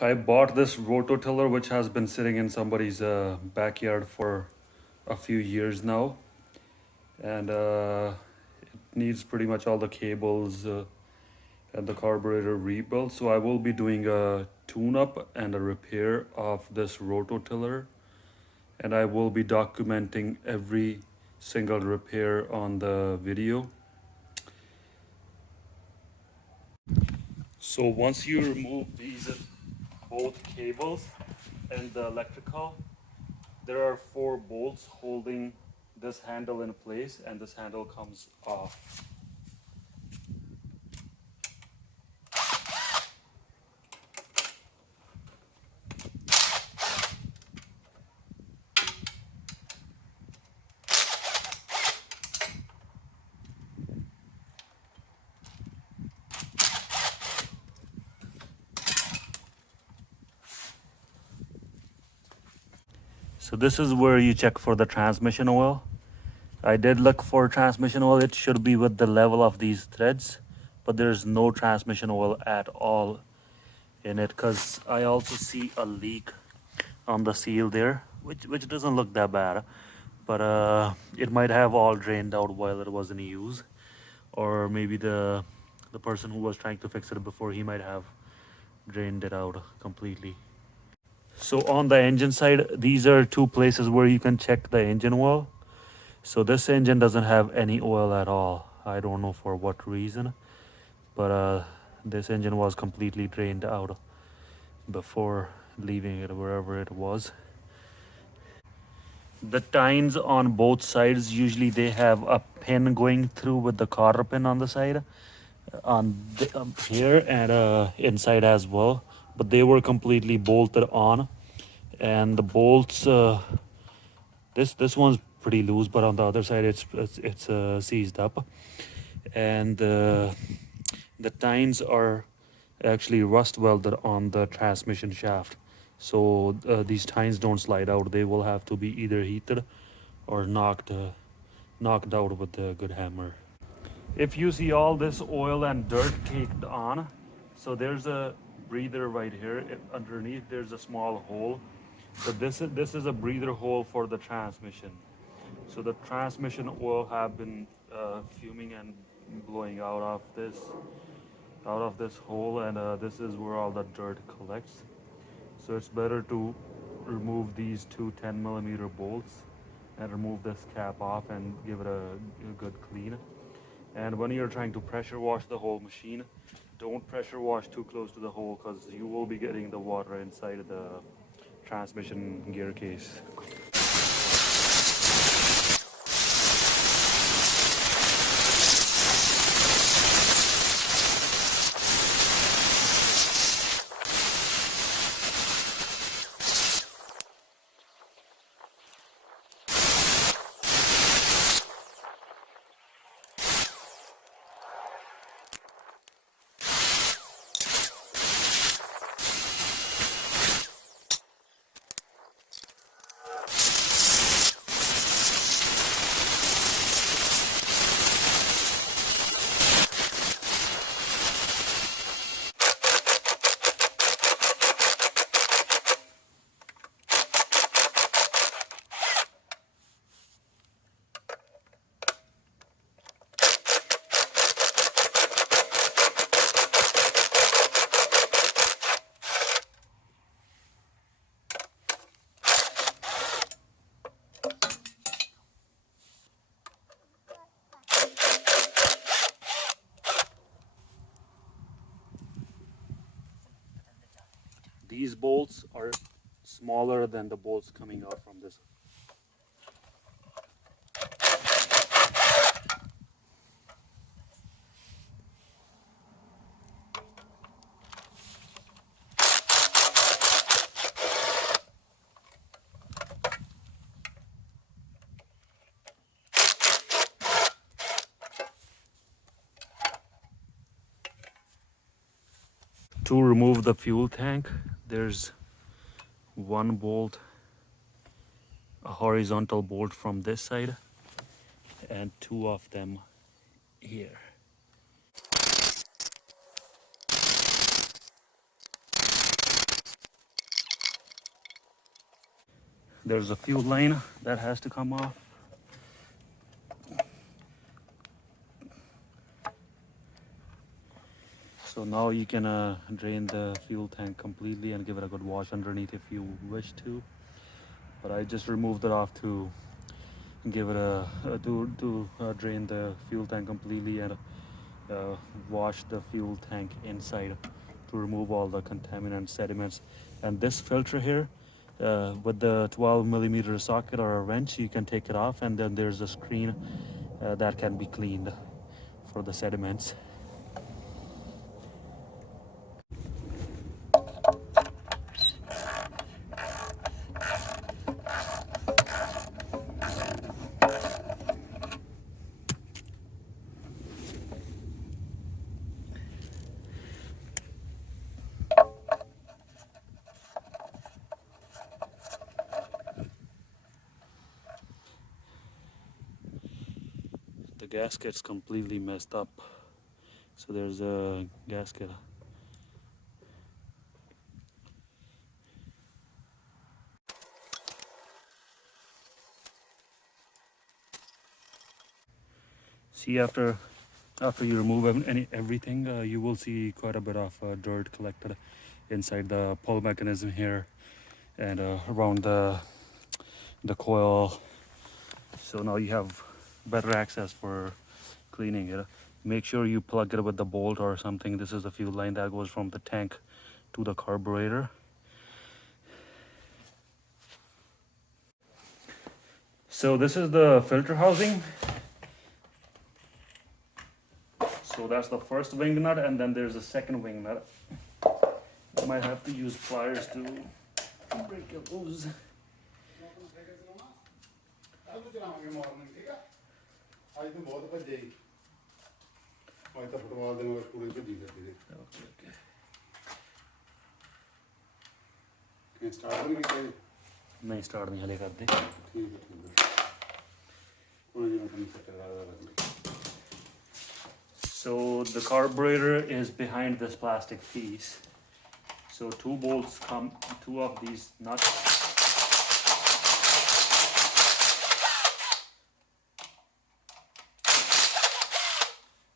I bought this rototiller which has been sitting in somebody's backyard for a few years now, and it needs pretty much all the cables and the carburetor rebuilt. So I will be doing a tune-up and a repair of this rototiller, and I will be documenting every single repair on the video. So once you remove these both cables and the electrical, there are 4 bolts holding this handle in place, and this handle comes off. So this is where you check for the transmission oil. I did look for transmission oil. It should be with the level of these threads, but there's no transmission oil at all in it, because I also see a leak on the seal there, which doesn't look that bad, but it might have all drained out while it was in use, or maybe the person who was trying to fix it before, he might have drained it out completely. So on the engine side, these are 2 places where you can check the engine oil. So this engine doesn't have any oil at all. I don't know for what reason, but this engine was completely drained out before leaving it wherever it was. The tines on both sides, usually they have a pin going through with the cotter pin on the side, here and inside as well, but they were completely bolted on, and the bolts, this one's pretty loose, but on the other side it's seized up, and the tines are actually rust welded on the transmission shaft. So these tines don't slide out. They will have to be either heated or knocked out with a good hammer. If you see all this oil and dirt caked on, so there's a breather right here. Underneath there's a small hole. So this is a breather hole for the transmission. So the transmission oil have been fuming and blowing out of this hole, and this is where all the dirt collects. So it's better to remove these 2 10mm bolts and remove this cap off and give it a good clean. And when you're trying to pressure wash the whole machine, don't pressure wash too close to the hole, because you will be getting the water inside the transmission gear case. These bolts are smaller than the bolts coming out from this. To remove the fuel tank, there's 1 bolt, a horizontal bolt from this side, and 2 of them here. There's a fuel line that has to come off. So now you can drain the fuel tank completely and give it a good wash underneath if you wish to. But I just removed it off to give it drain the fuel tank completely and wash the fuel tank inside to remove all the contaminant sediments. And this filter here, with the 12mm socket or a wrench, you can take it off, and then there's a screen that can be cleaned for the sediments. The gasket's completely messed up, so there's a gasket. See, after you remove everything, you will see quite a bit of dirt collected inside the pull mechanism here and around the coil. So now you have better access for cleaning it. Make sure you plug it with the bolt or something. This is the fuel line that goes from the tank to the carburetor. So this is the filter housing. So that's the first wing nut, and then there's a second wing nut. You might have to use pliers to break it loose. नहीं start नहीं हले करते. So the carburetor is behind this plastic piece. So two bolts come, two of these nuts.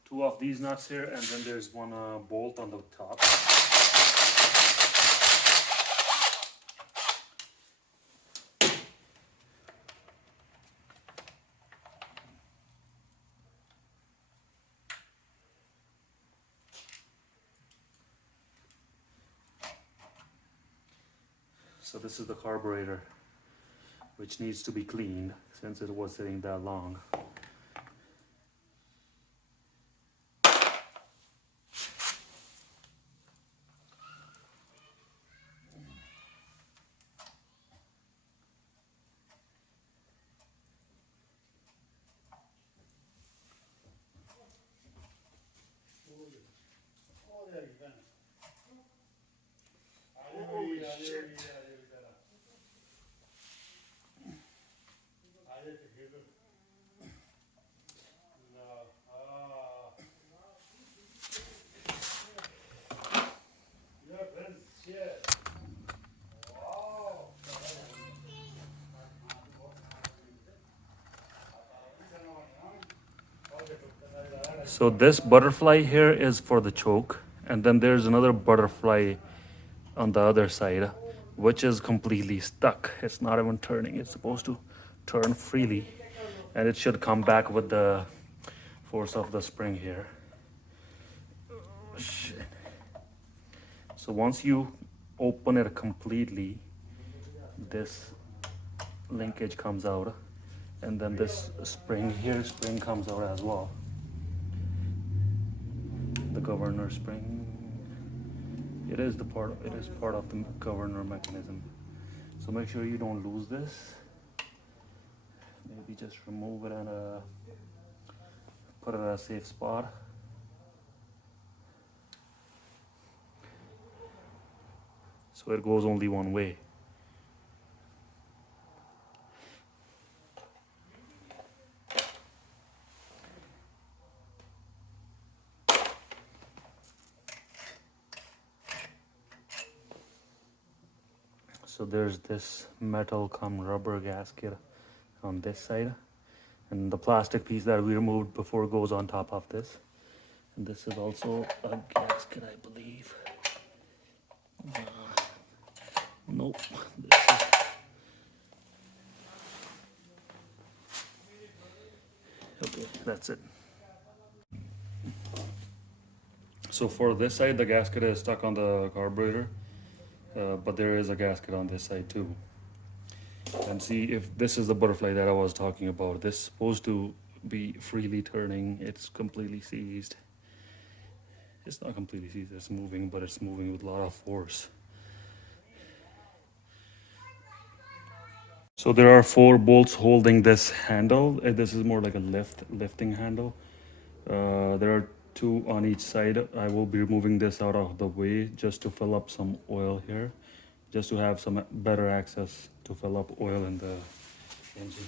Two of these nuts here, and then there's one bolt on the top. So this is the carburetor, which needs to be cleaned since it was sitting that long. So this butterfly here is for the choke, and then there's another butterfly on the other side, which is completely stuck. It's not even turning. It's supposed to turn freely, and it should come back with the force of the spring here. Oh, shit. So once you open it completely, this linkage comes out, and then this spring comes out as well. The governor spring, it is part of the governor mechanism. So make sure you don't lose this. Maybe just remove it and put it at a safe spot. So it goes only one way. So there's this metal cum rubber gasket on this side, and the plastic piece that we removed before goes on top of this. And this is also a gasket, I believe. Nope. This is... Okay, that's it. So for this side, the gasket is stuck on the carburetor, but there is a gasket on this side too. And see, if this is the butterfly that I was talking about, this is supposed to be freely turning. It's completely seized. It's not completely seized, it's moving, but it's moving with a lot of force. So there are 4 bolts holding this handle. This is more like a lifting handle. There are 2 on each side. I will be removing this out of the way just to fill up some oil here, just to have some better access to fill up oil in the engine.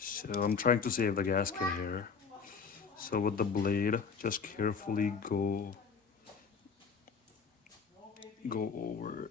So I'm trying to save the gasket here. So with the blade, just carefully go over.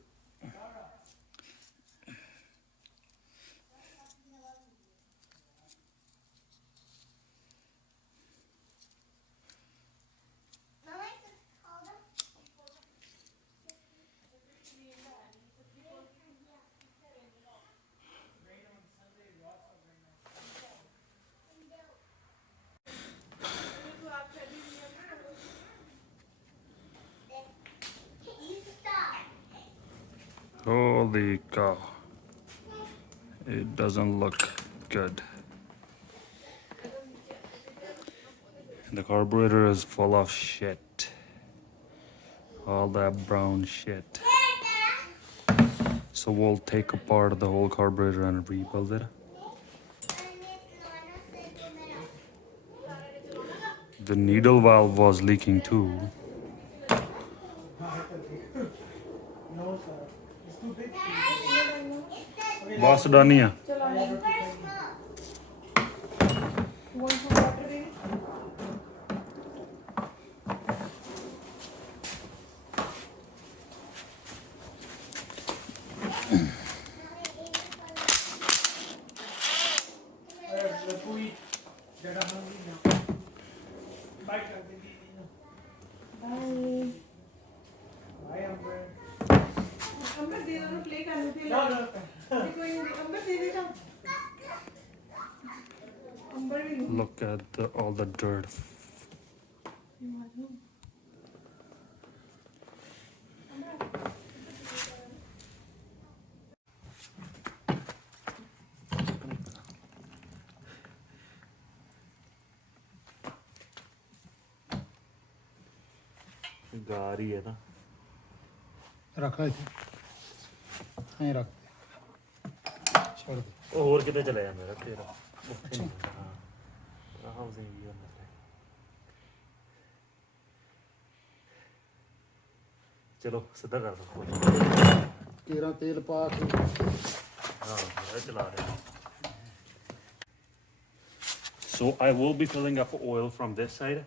Holy cow. It doesn't look good. The carburetor is full of shit. All that brown shit. So we'll take apart the whole carburetor and rebuild it. The needle valve was leaking too. Boss done here. Look at all the dirt. गाड़ी है ना रखा है नहीं रख छोड़ दे और कितने चले जाए मेरा तेरा हाउसिंग भी होना चाहिए चलो सीधा कर दो तेरा तेल पा के हाँ चला रहे हैं. So I will be filling up oil from this side,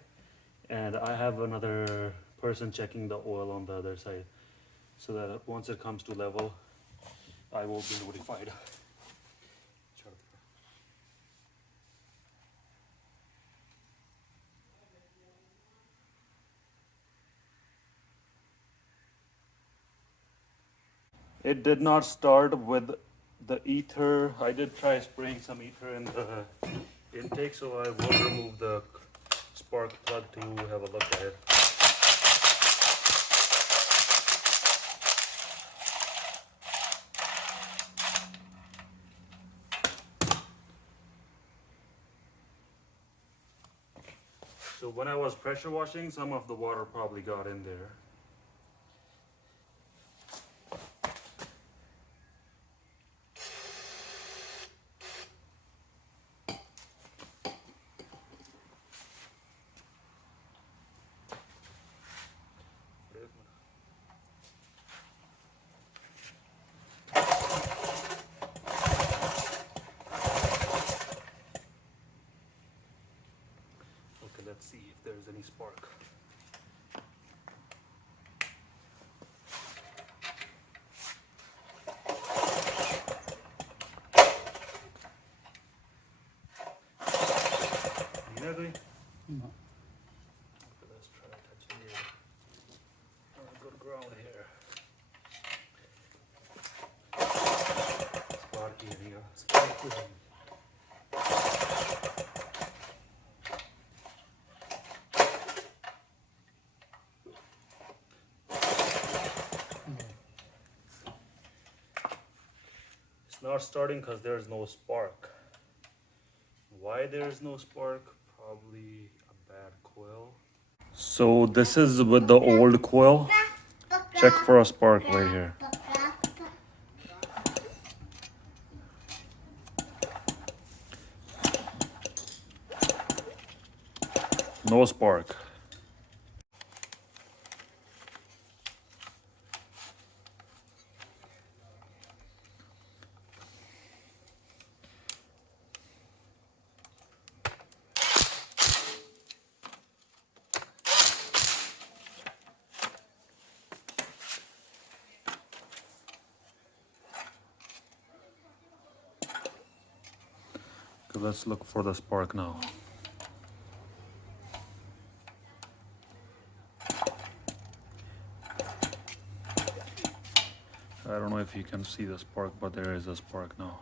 and I have another person checking the oil on the other side, so that once it comes to level, I will be notified. It did not start with the ether. I did try spraying some ether in the intake, so I will remove the spark plug to to have a look at it. So when I was pressure washing, some of the water probably got in there. Okay, let's see if there's any spark. Nothing? No. Okay, let's try touching it. Good ground here. Sparky here. Sparky. It's not starting because there's no spark. Why there's no spark? Probably a bad coil. So this is with the old coil. Check for a spark right here. No spark. Okay, let's look for the spark now. I don't know if you can see the spark, but there is a spark now.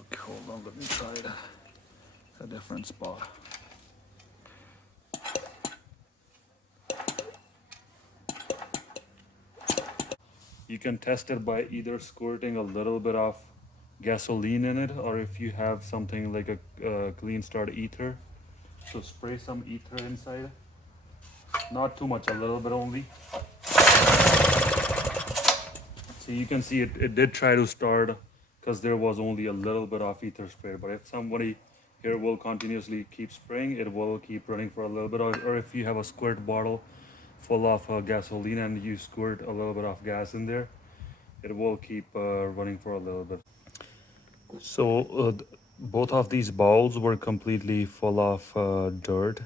Okay, hold on, let me try it. A different spot. You can test it by either squirting a little bit of gasoline in it, or if you have something like a clean start ether, so spray some ether inside. Not too much, a little bit only. So you can see it did try to start because there was only a little bit of ether sprayed. But if somebody here will continuously keep spraying, it will keep running for a little bit. Or if you have a squirt bottle full of gasoline and you squirt a little bit of gas in there, it will keep running for a little bit. So both of these bowls were completely full of dirt.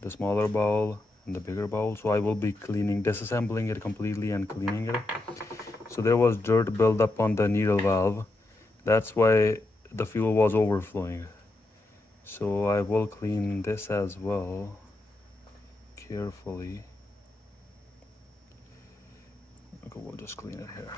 The smaller bowl and the bigger bowl. So I will be disassembling it completely and cleaning it. So there was dirt built up on the needle valve. That's why the fuel was overflowing. So I will clean this as well carefully. Okay, we'll just clean it here.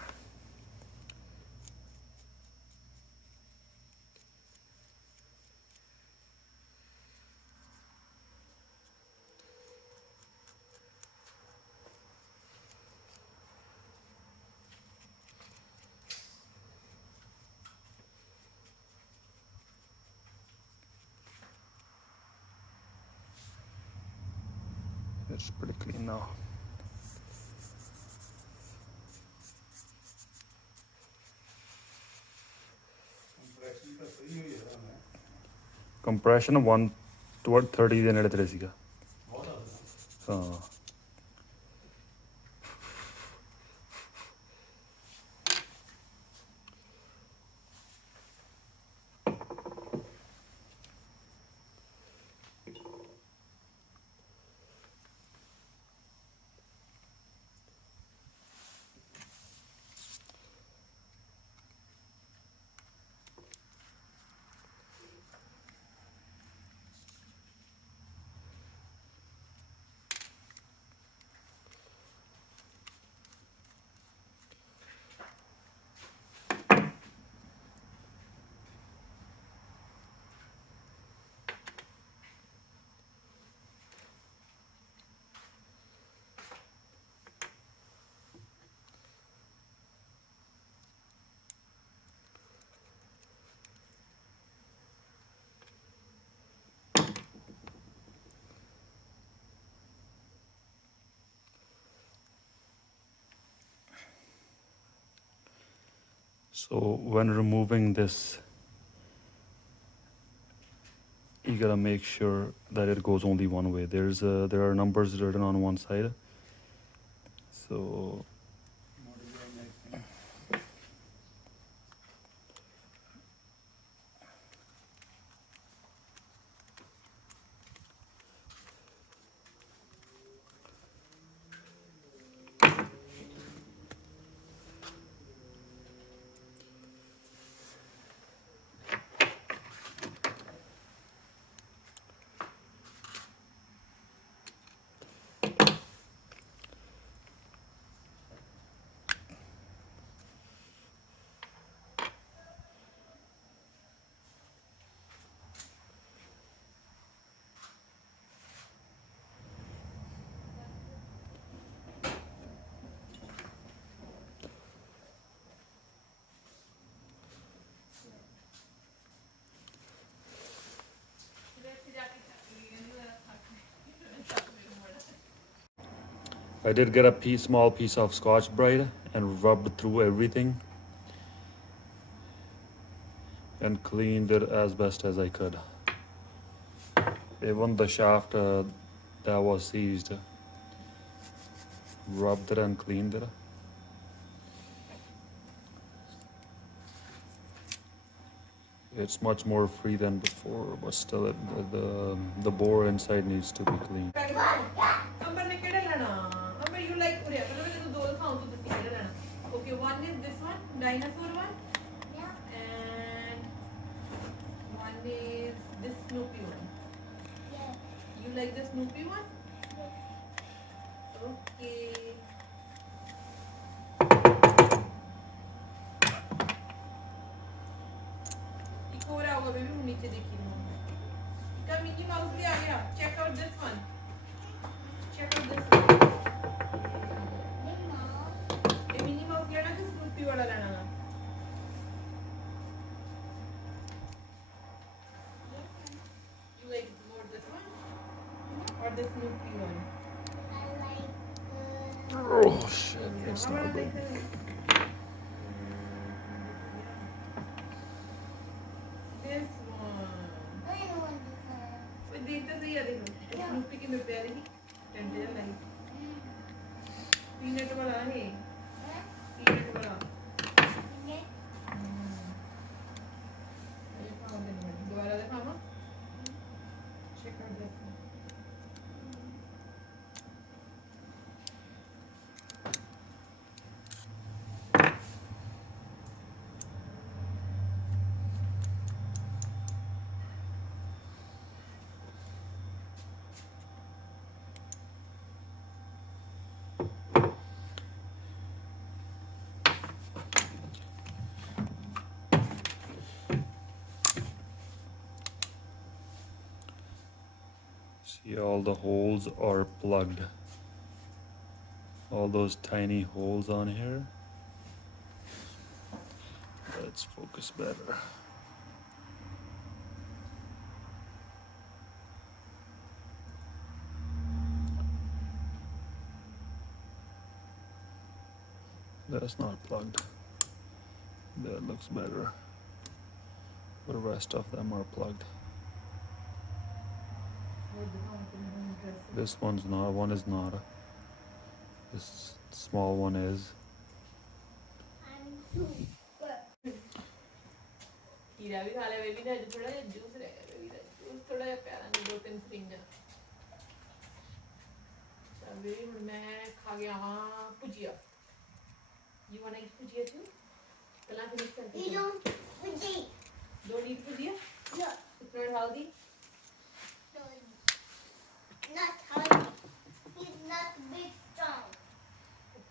It's pretty clean now. Compression 130 ਦੇ ਨੇੜੇ ਤੇਰੇ ਸੀਗਾ ਹਾਂ So when removing this, you gotta make sure that it goes only one way. There are numbers written on one side. So I did get a small piece of Scotch-Brite and rubbed through everything and cleaned it as best as I could. Even the shaft that was seized, rubbed it and cleaned it. It's much more free than before, but still, the bore inside needs to be cleaned. You like okay, one is this one, dinosaur one. Yeah. And one is this Snoopy one. Yeah. You like the Snoopy one? Yeah. Okay. एक और आओगा baby, वो नीचे देखिए। इसका Minnie Mouse भी आ गया। Check out this one. Check out this one. ये Minnie Mouse लेना कि स्नूपी वाला लेना? You like more this one or the Snoopy one? I like. Oh shit! It's not good. This one. I don't want this one. Wait, देखते सही है देखो। Snoopy की मैं प्यारी ही टेंडर लाई। पीनट वाला है। पीनट वाला। दोबारा देखा ना? Check out this one. See, all the holes are plugged. All those tiny holes on here. Let's focus better. That's not plugged. That looks better. The rest of them are plugged. This one's not. One is not. This small one is. हीरा भी खा ले baby ने, थोड़ा juice रहेगा baby का, juice थोड़ा प्यारा नहीं, 2-3 स्प्रिंग बेबी मैं खा गया हाँ भुजिया। You wanna eat bhujia too? चला फिनिश करते हैं। You don't eat. Don't eat bhujia? No. It's not healthy. No. Not healthy. It's not big strong.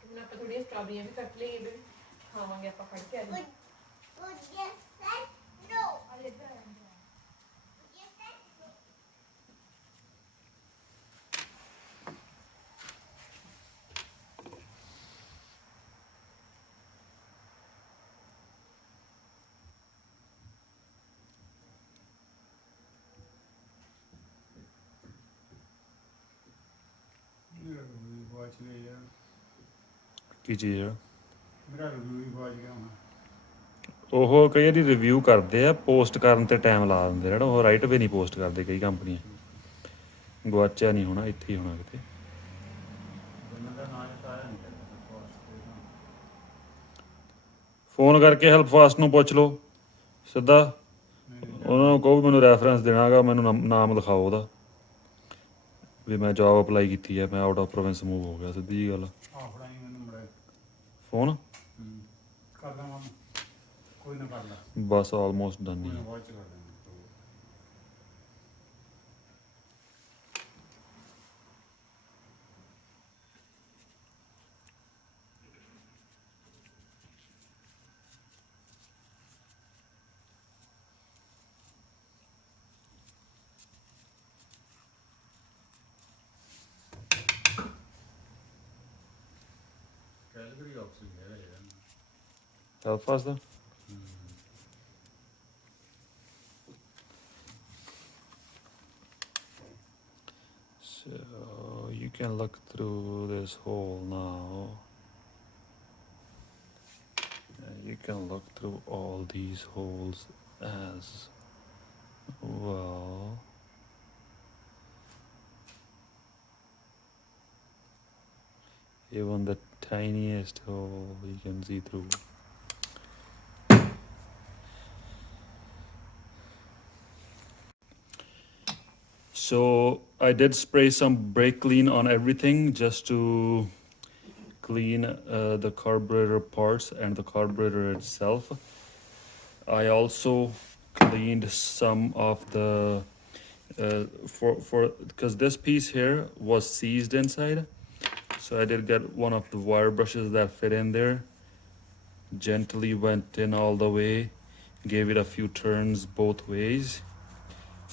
तुमने आप थोड़ी स्ट्रॉबेरियां भी कट लेंगे बेबी, खावांगे आप पकड़ के आज। Would you say no? कीजिए। मेरा रिव्यू भी पहुंच गया वहाँ। ਉਹ ਕਈ ਵਾਰੀ ਰਿਵਿਊ ਕਰਦੇ ਆ, ਪੋਸਟ ਕਰਨ ਤੇ ਟਾਈਮ ਲਾ ਦਿੰਦੇ ਜਿਹੜਾ ਉਹ ਰਾਈਟ ਵੇ ਨਹੀਂ ਪੋਸਟ ਕਰਦੇ ਕਈ ਕੰਪਨੀਆਂ। ਗਵਾਚਿਆ ਨਹੀਂ ਹੋਣਾ, ਇੱਥੇ ਹੀ ਹੋਣਾ ਕਿਤੇ। ਫੋਨ ਕਰਕੇ ਹੈਲਪ ਫਾਸਟ ਨੂੰ ਪੁੱਛ ਲਓ ਸਿੱਧਾ, ਉਹਨਾਂ ਨੂੰ ਕਹੋ ਵੀ ਮੈਨੂੰ ਰੈਫਰੈਂਸ ਦੇਣਾ ਹੈਗਾ, ਮੈਨੂੰ ਨਾਮ ਲਿਖਾਓ ਉਹਦਾ ਵੀ ਮੈਂ ਜੋਬ ਅਪਲਾਈ ਕੀਤੀ ਹੈ, ਮੈਂ ਆਊਟ ਆਫ ਪ੍ਰੋਵਿੰਸ ਮੂਵ ਹੋ ਗਿਆ, ਸਿੱਧੀ ਜੀ ਗੱਲ। Phone bus almost done he. Help fast though. So you can look through this hole now. You can look through all these holes as well. Even the tiniest hole you can see through. So I did spray some brake clean on everything just to clean the carburetor parts and the carburetor itself. I also cleaned some of the because this piece here was seized inside, so I did get one of the wire brushes that fit in there, gently went in all the way, gave it a few turns both ways,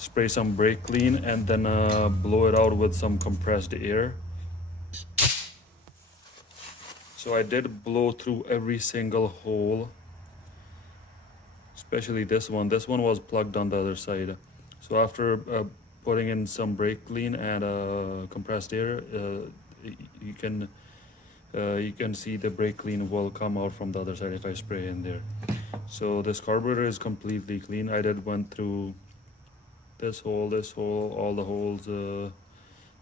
spray some brake clean, and then blow it out with some compressed air. So I did blow through every single hole, especially this one. This one was plugged on the other side. So after putting in some brake clean and compressed air, you can see the brake clean will come out from the other side if I spray in there. So this carburetor is completely clean. I did went through this hole, all the holes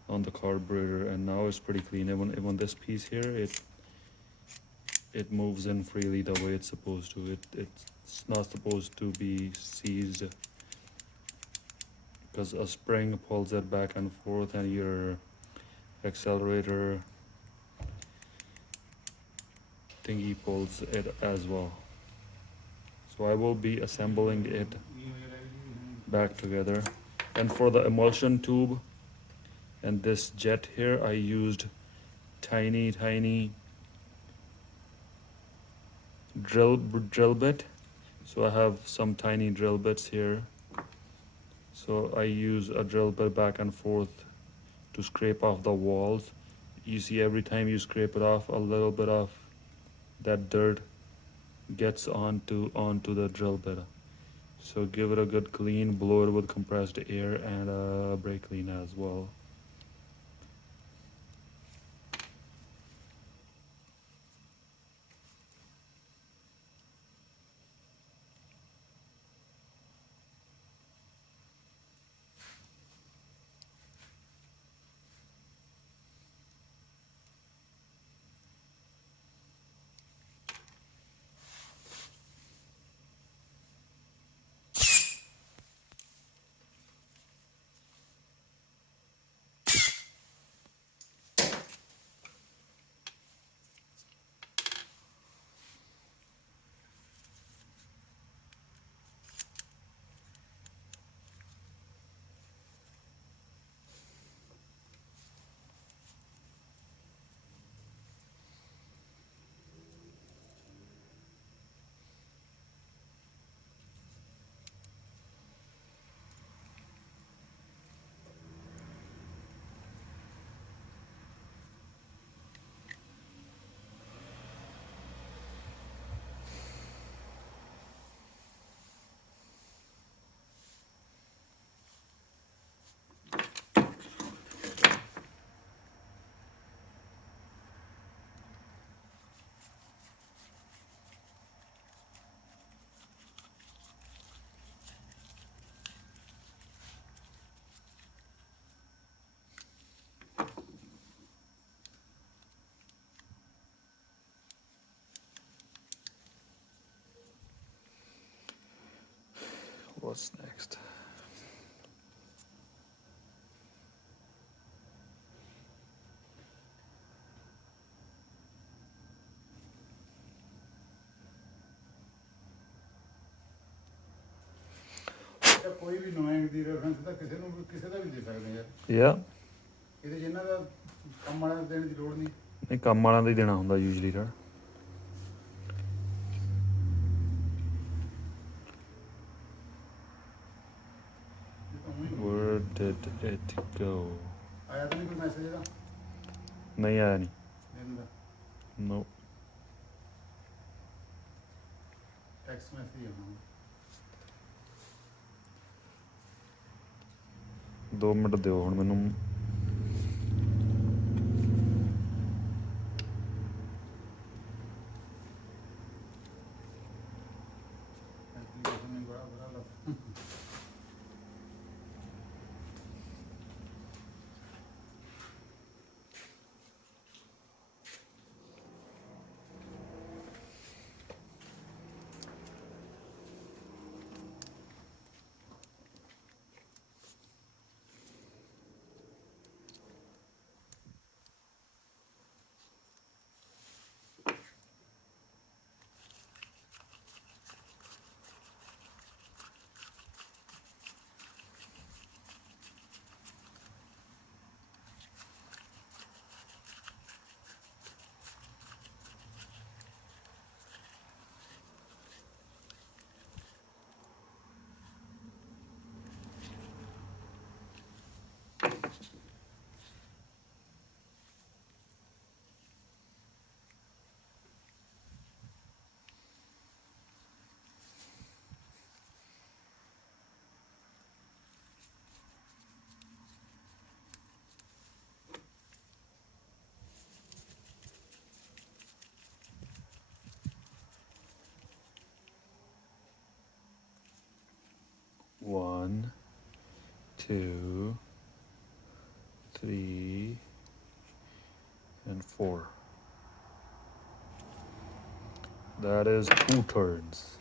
on the carburetor, and now it's pretty clean. Even this piece here, it moves in freely the way it's supposed to. It's not supposed to be seized because a spring pulls it back and forth, and your accelerator thingy pulls it as well. So I will be assembling it back together. And for the emulsion tube and this jet here, I used tiny drill bit. So I have some tiny drill bits here, so I use a drill bit back and forth to scrape off the walls. You see, every time you scrape it off, a little bit of that dirt gets onto the drill bit. So give it a good clean, blow it with compressed air and brake clean as well. What's next? ਤਾਂ ਕੋਈ ਵੀ ਨੁਮਾਇੰਦ ਦੀ reference ਤਾਂ ਕਿਸੇ ਨੂੰ ਕਿਸੇ ਦਾ ਵੀ ਦੇ ਸਕਦੇ ਯਾਰ Yeah. ਇਹਦੇ ਜਿਨ੍ਹਾਂ ਦਾ ਕੰਮ ਵਾਲਿਆਂ ਨੂੰ ਦੇਣ ਦੀ ਲੋੜ ਨਹੀਂ ਨਹੀਂ ਕੰਮ ਵਾਲਿਆਂ ਦਾ ਹੀ ਦੇਣਾ ਹੁੰਦਾ ਯੂਜਲੀ ਤਾਂ ਇਹ ਤਾਂ ਉਹੀ Where did it go? ਆਇਆ ਤਾਂ ਨਹੀਂ ਕੋਈ ਮੈਸੇਜ ਇਹਦਾ ਨਹੀਂ ਆਇਆ ਨਹੀਂ ਦੇਣ ਦਾ ਨੋ ਟੈਕਸਟ ਮੈਸੇਜ ਆਉਣਾ 2 ਮਿੰਟ ਦਿਓ ਹੁਣ ਮੈਨੂੰ ਐਪਲੀਕੇਸ਼ਨ ਨਹੀਂ ਬੜਾ ਬੜਾ ਲੱਗ One, 2, 3, and 4. That is 2 turns.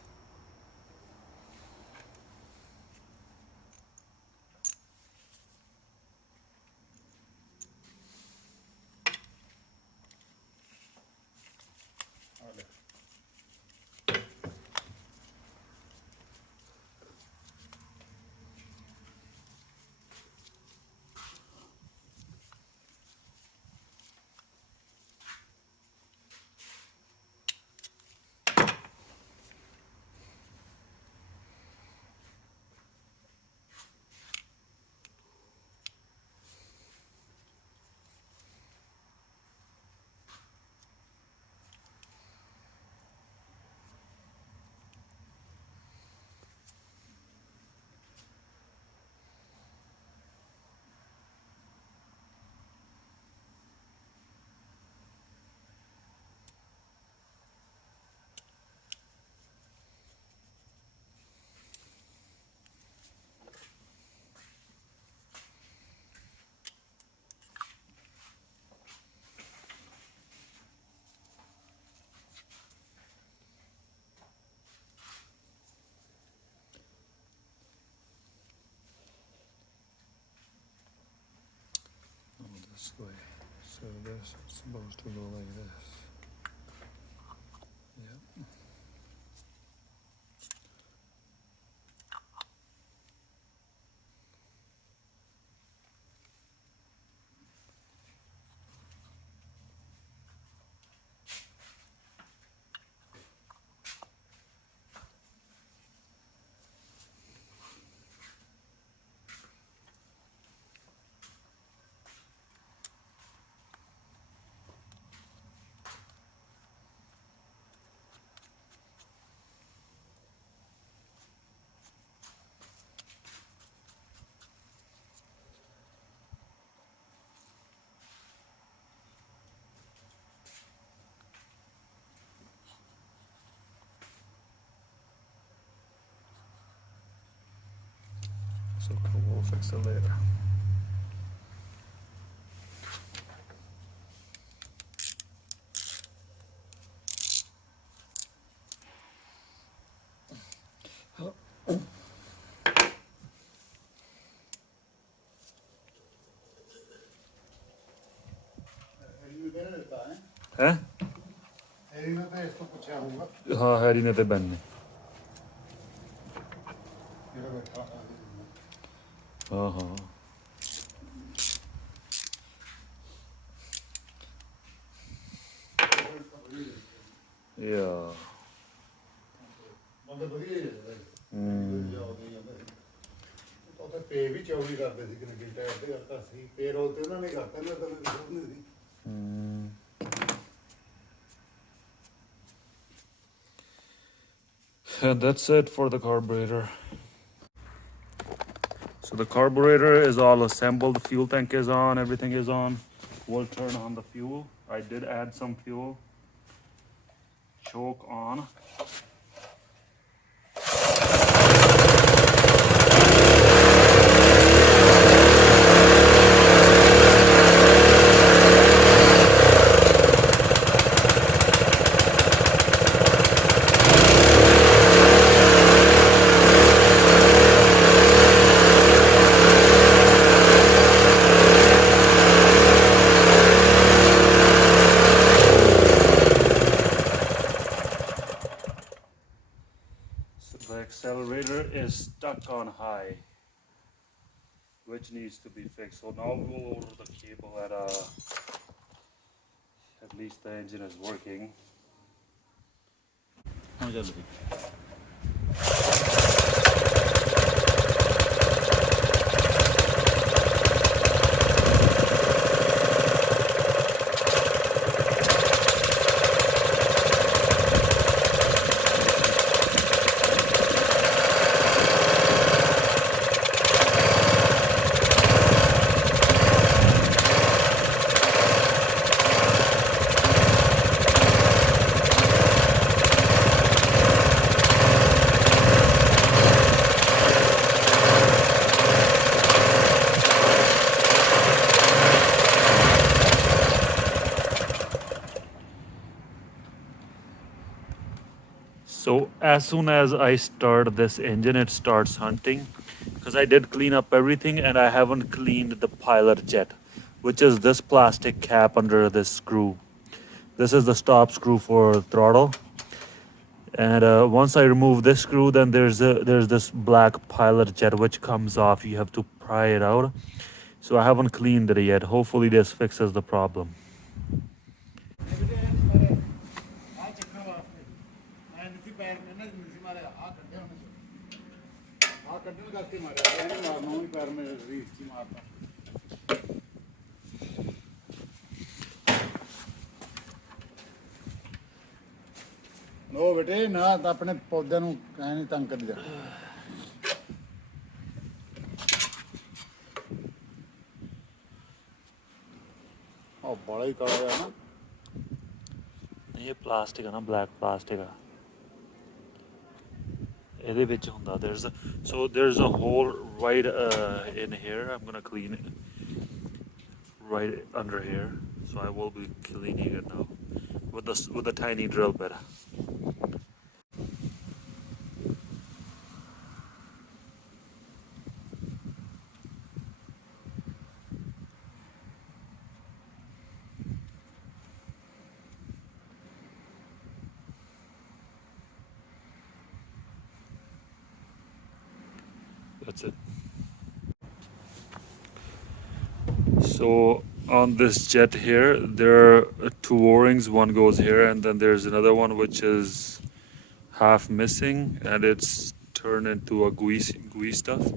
This way. So this is supposed to go like this. Yep. So we'll fix it later. ਅੱਛਾ ਹੋਊਗਾ ਹਾਂ ਹੈਰੀ ਨੇ ਤੇ ਬੈਨ ਨੇ ਜਿਹੜਾ ਬੈਠਾ ਹਾਂ ਹਾਂ ਯਾ ਬੰਦੇ ਵਧੀਆ ਹੀ ਹੈ ਉੱਥੇ ਪੇ ਵੀ 24 ਕਰਦੇ ਸੀ ਕਿੰਨੇ ਟਾਇਰ ਤੇ ਕਰਤਾ ਸੀ ਪੇ ਰੋਲ ਤੇ ਉਹਨਾਂ ਨੇ ਕਰਤਾ ਨਾ ਤਾਂ ਨਹੀਂ ਸੀ And that's it for the carburetor. So the carburetor is all assembled, the fuel tank is on, everything is on. We'll turn on the fuel. I did add some fuel. Choke on. The accelerator is stuck on high, which needs to be fixed. So now we'll order the cable at least the engine is working. So as soon as I start this engine, it starts hunting because I did clean up everything and I haven't cleaned the pilot jet, which is this plastic cap under this screw. This is the stop screw for throttle. And once I remove this screw, then there's this black pilot jet which comes off. You have to pry it out. So I haven't cleaned it yet. Hopefully this fixes the problem. ਆ ਚੱਕਰ ਵਾਸਤੇ ਮੈਂ ਨਹੀਂ ਪੈਰ ਨੇ ਨਾ ਨਹੀਂ ਮਾਰਿਆ ਆ ਕੱਢਿਆ ਉਹਨੇ ਆ ਕੱਢਣ ਕਰਕੇ ਮਾਰਿਆ ਇਹਨੇ ਮਾਰਨਾ ਹੀ ਪੈਰ ਮੇਰੇ ਰੀਸ ਚ ਮਾਰਦਾ ਨੋ ਬੇਟੇ ਨਾ ਤਾਂ ਆਪਣੇ ਪੌਦਿਆਂ ਨੂੰ ਐ ਨਹੀਂ ਤੰਗ ਕਰੀ ਜਾ ਉਹ ਬੜਾ ਹੀ ਕਾਲਾ ਹੈ ਨਾ ਇਹ ਪਲਾਸਟਿਕ ਆ ਨਾ ਬਲੈਕ ਪਲਾਸਟਿਕ ਆ ਇਹਦੇ ਵਿੱਚ ਹੁੰਦਾ there's a hole right in here. I'm gonna clean it right under here, so I will be cleaning it now with a tiny drill bit. That's it. So on this jet here, there are two O-rings. One goes here, and then there's another one which is half missing, and it's turned into a gooey stuff.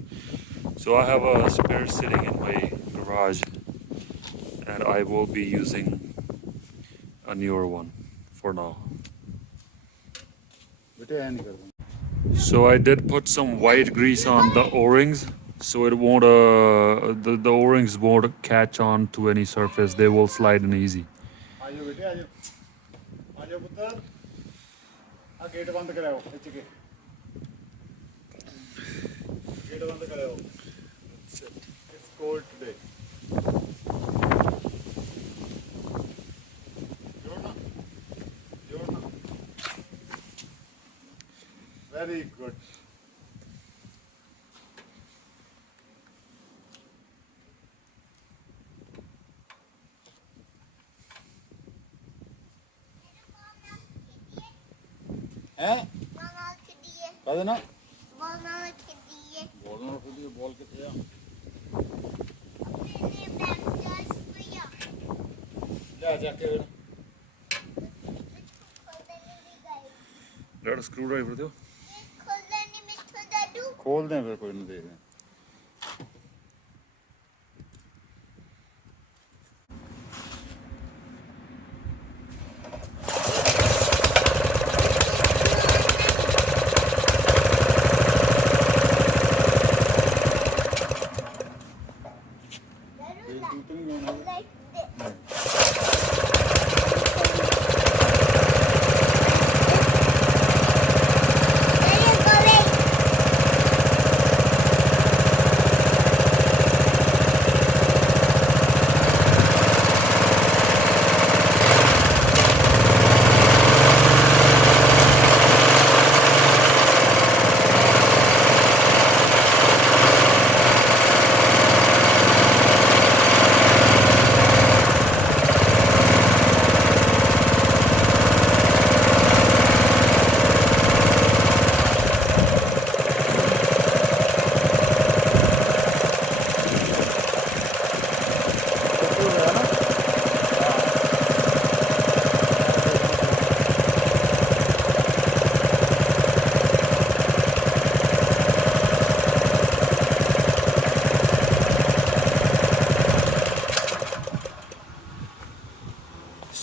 So I have a spare sitting in my garage, and I will be using a newer one for now. ਬੇਟੇ ਐ ਨਹੀਂ ਕਰਦਾ So I did put some white grease on the O-rings, so it won't the O-rings won't catch on to any surface. They will slide in easy. ਆਜੋ ਬੇਟੇ ਆਜੋ ਆਜੋ ਪੁੱਤਰ ਆ ਗੇਟ ਬੰਦ ਕਰਾਓ ਖਿੱਚ ਕੇ ਗੇਟ ਬੰਦ ਕਰਾਓ ਇਟਸ ਕੋਲਡ ਟੁਡੇ ਜੋੜਨਾ ਵੈਰੀ ਗੁੱਡ ਹੈ ਕਹਦੇ ਨਾ ਬੋਲ ਨਾਲ ਖੇਡੀਏ ਬੋਲ ਕਿੱਥੇ ਆ ਲਿਆ ਜਾ ਕੇ ਲੜ ਸਕਰੂ ਡਰਾਈਵਰ ਦਿਓ ਖੋਲਦੇ ਆ ਫਿਰ ਕੋਈ ਨਹੀਂ ਦੇਖਦੇ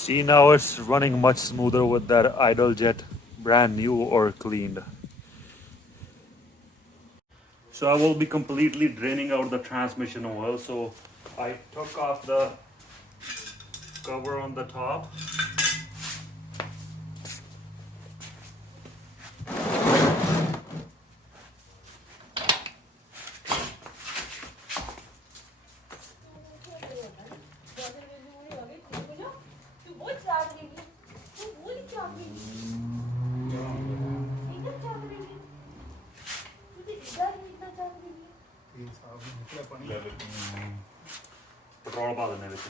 See, now it's running much smoother with that idle jet, brand new or cleaned. So I will be completely draining out the transmission oil. So I took off the cover on the top. Petrol ਪਾ ਦਿੰਦੇ ਵਿੱਚ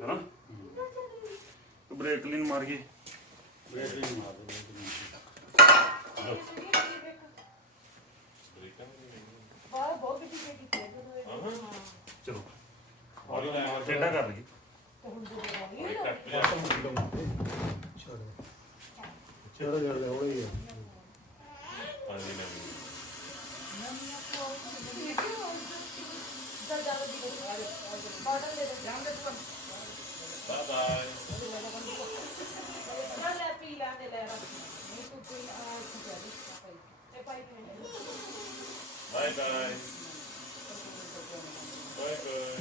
ਹੈਨਾ break clean ਮਾਰ ਗਈ break ਨਹੀਂ ਮਾਰਦੇ ਚਲੋ ਟੇਢਾ ਕਰ ਲਈਏ ਚਲੋ ਜੜ ਲੈ ਹੋਈ ਹੈ Bye bye. Bye bye.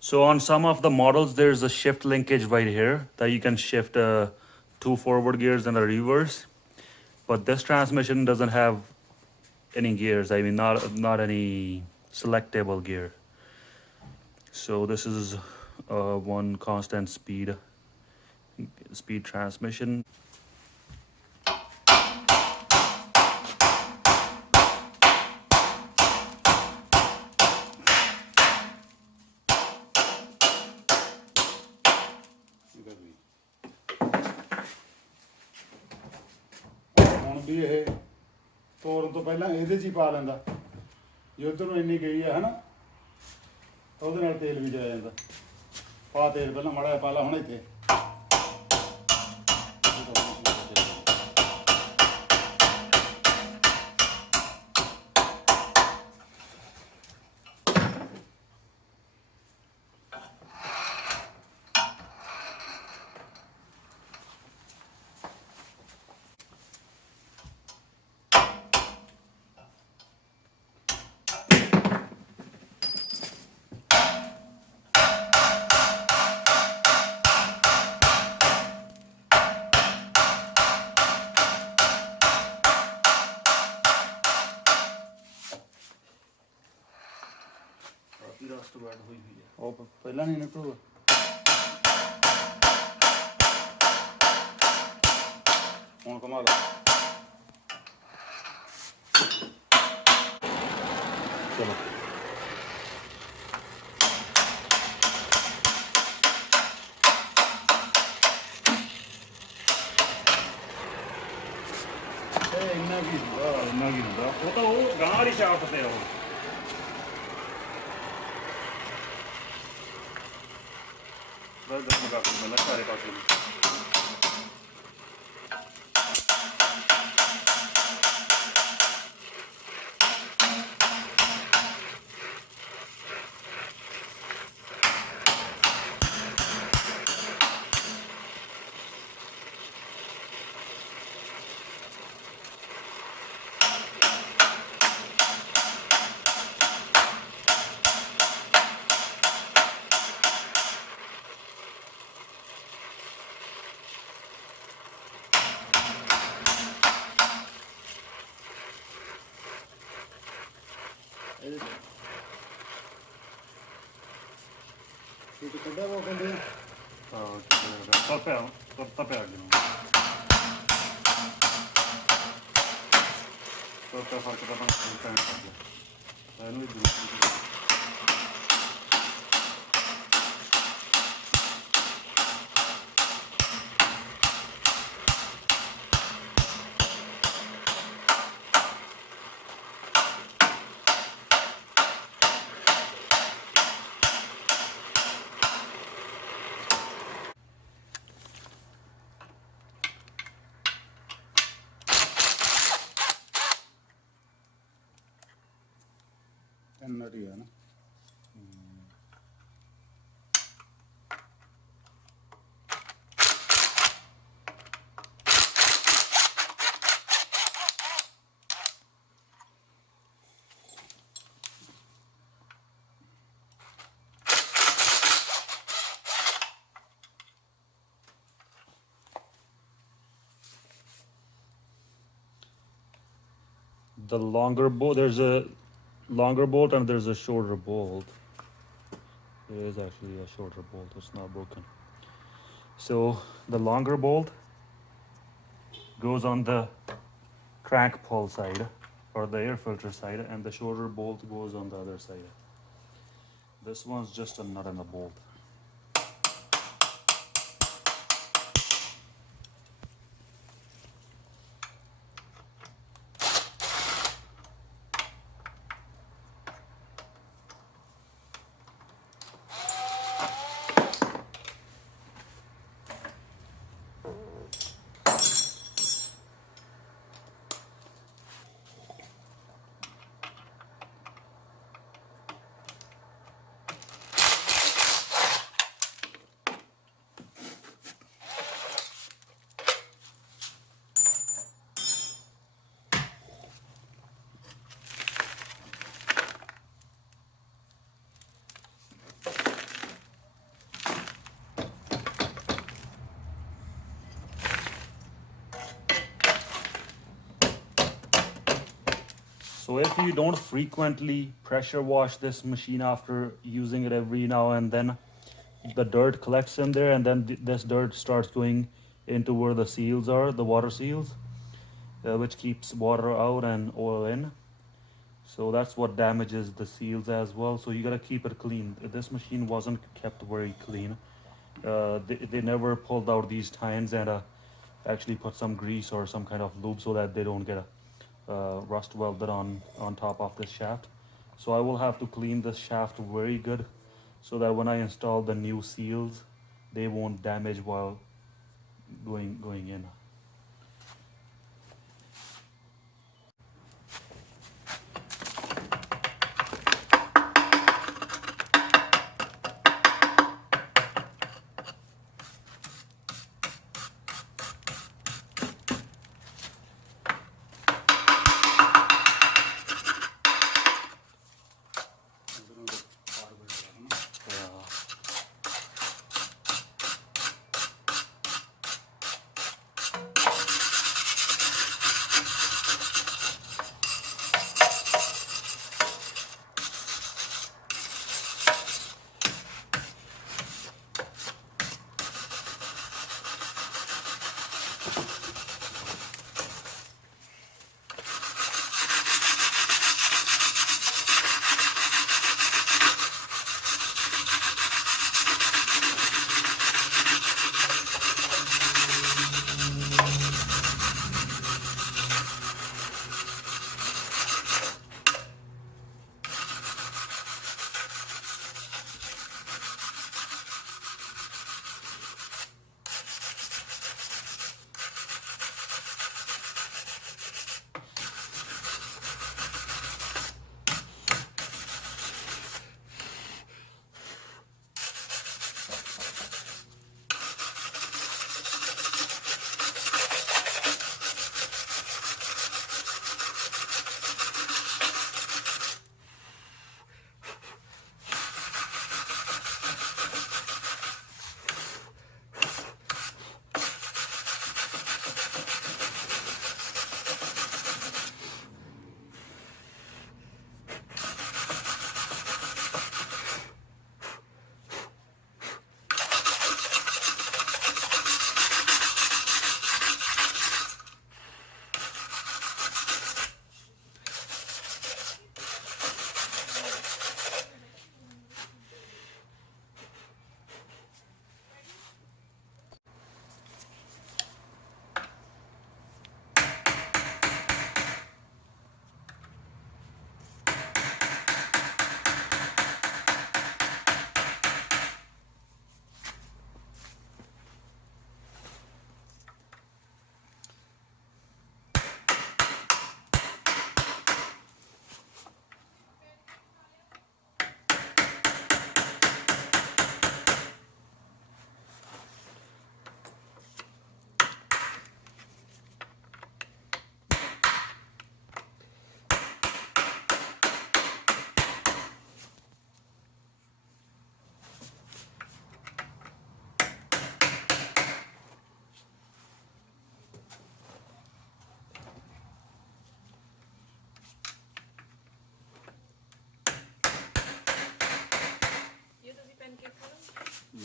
So on some of the models, there's a shift linkage right here that you can shift 2 forward gears and a reverse. But this transmission doesn't have any gears. I mean, not any selectable gear. So this is one constant speed transmission. ਹੁਣ ਵੀ ਇਹ ਤੋਰਨ ਤੋਂ ਪਹਿਲਾਂ ਇਹਦੇ 'ਚ ਹੀ ਪਾ ਲੈਂਦਾ ਜੇ ਉੱਧਰ ਨੂੰ ਇੰਨੀ ਗਈ ਹੈ ਹਨਾ ਉਹਦੇ ਨਾਲ ਤੇਲ ਵੀ ਜਾਇਆ ਜਾਂਦਾ ਪਾ ਤੇਲ ਪਹਿਲਾਂ ਮਾੜਾ ਜਿਹਾ ਪਾ ਲਾ ਹੁਣ ਇੱਥੇ ਉਹ ਪਹਿਲਾਂ ਨਹੀਂ ਨਿਕਲੂਗਾ ਹੁਣ ਕਮਾ ਲਾ ਚਲੋ ਇਹ ਇੰਨਾ ਕੀ ਹੁੰਦਾ। ਇੰਨਾ ਕੀ ਹੁੰਦਾ ਉਹ ਤਾਂ ਉਹ ਗਾਂ ਵਾਲੀ ਸ਼ਾਫਟ ਤੇ ਆ ਉਹ ਬਸ ਗਰਮ ਕਰ ਦੂੰ ਪਹਿਲਾਂ ਸਾਰੇ ਪਾਸੇ ਨੂੰ ਇਹ ਤੇ ਕੱਢਿਆ ਉਹ ਕਹਿੰਦੇ ਆ। ਤਾਂ ਪਿਆ ਗਿਆ ਤਾਂ ਫਰਕ ਤਾਂ ਮੈਂ ਪੈਂਟ ਕਰ ਗਿਆ ਇਹਨੂੰ ਵੀ ਦੂਰ ਇੰਨਾ ਹੀ ਆ ਨਾ। the longer bolt, there's a longer bolt and there's a shorter bolt. There is actually a shorter bolt, it's not broken. So the longer bolt goes on the crank pull side or the air filter side, and the shorter bolt goes on the other side. This one's just a nut and a bolt. So if you don't frequently pressure wash this machine after using it every now and then, the dirt collects in there, and then this dirt starts going into where the seals are, the water seals, which keeps water out and oil in. So that's what damages the seals as well. So you gotta keep it clean. This machine wasn't kept very clean. They never pulled out these tines and actually put some grease or some kind of lube so that they don't get rust welded on top of this shaft. So I will have to clean this shaft very good so that when I install the new seals, they won't damage while going in.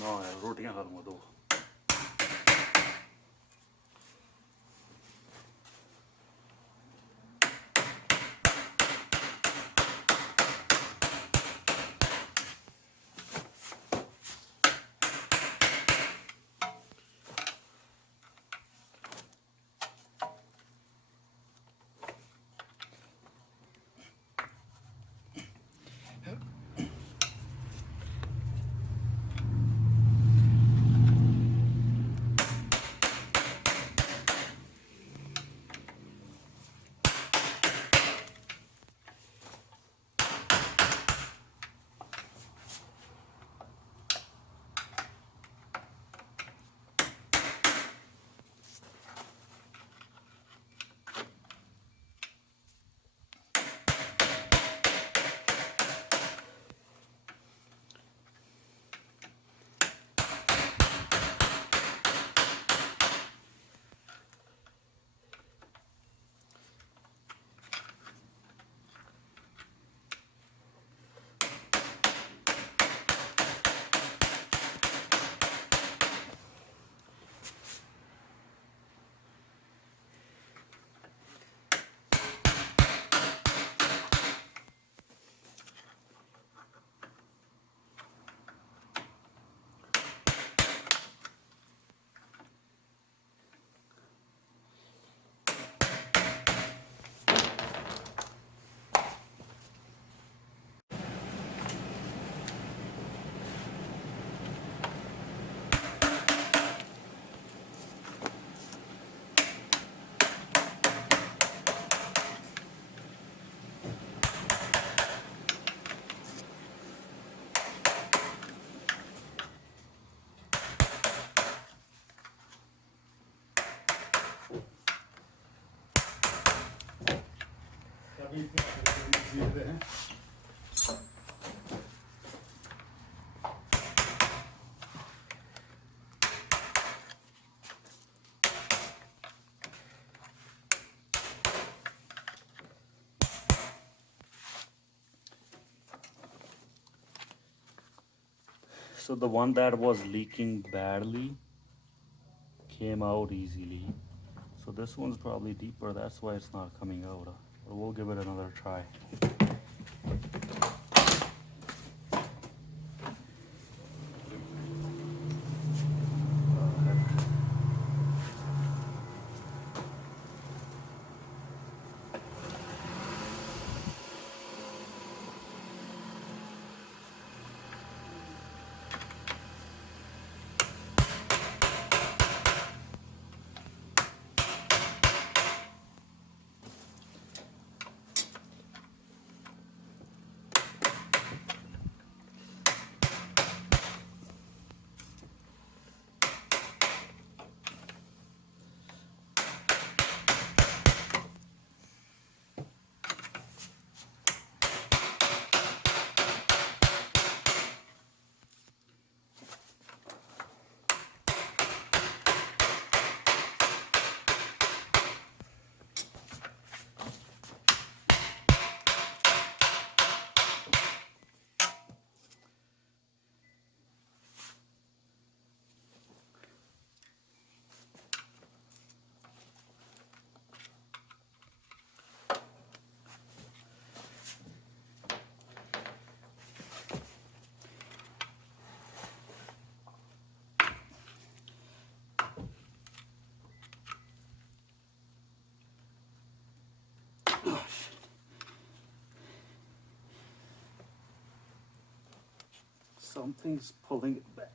ना यार रोटियां खा लूँगा 2। अभी जीतते हैं। So the one that was leaking badly came out easily. So this one's probably deeper, that's why it's not coming out. But we'll give it another try. Something's pulling it back.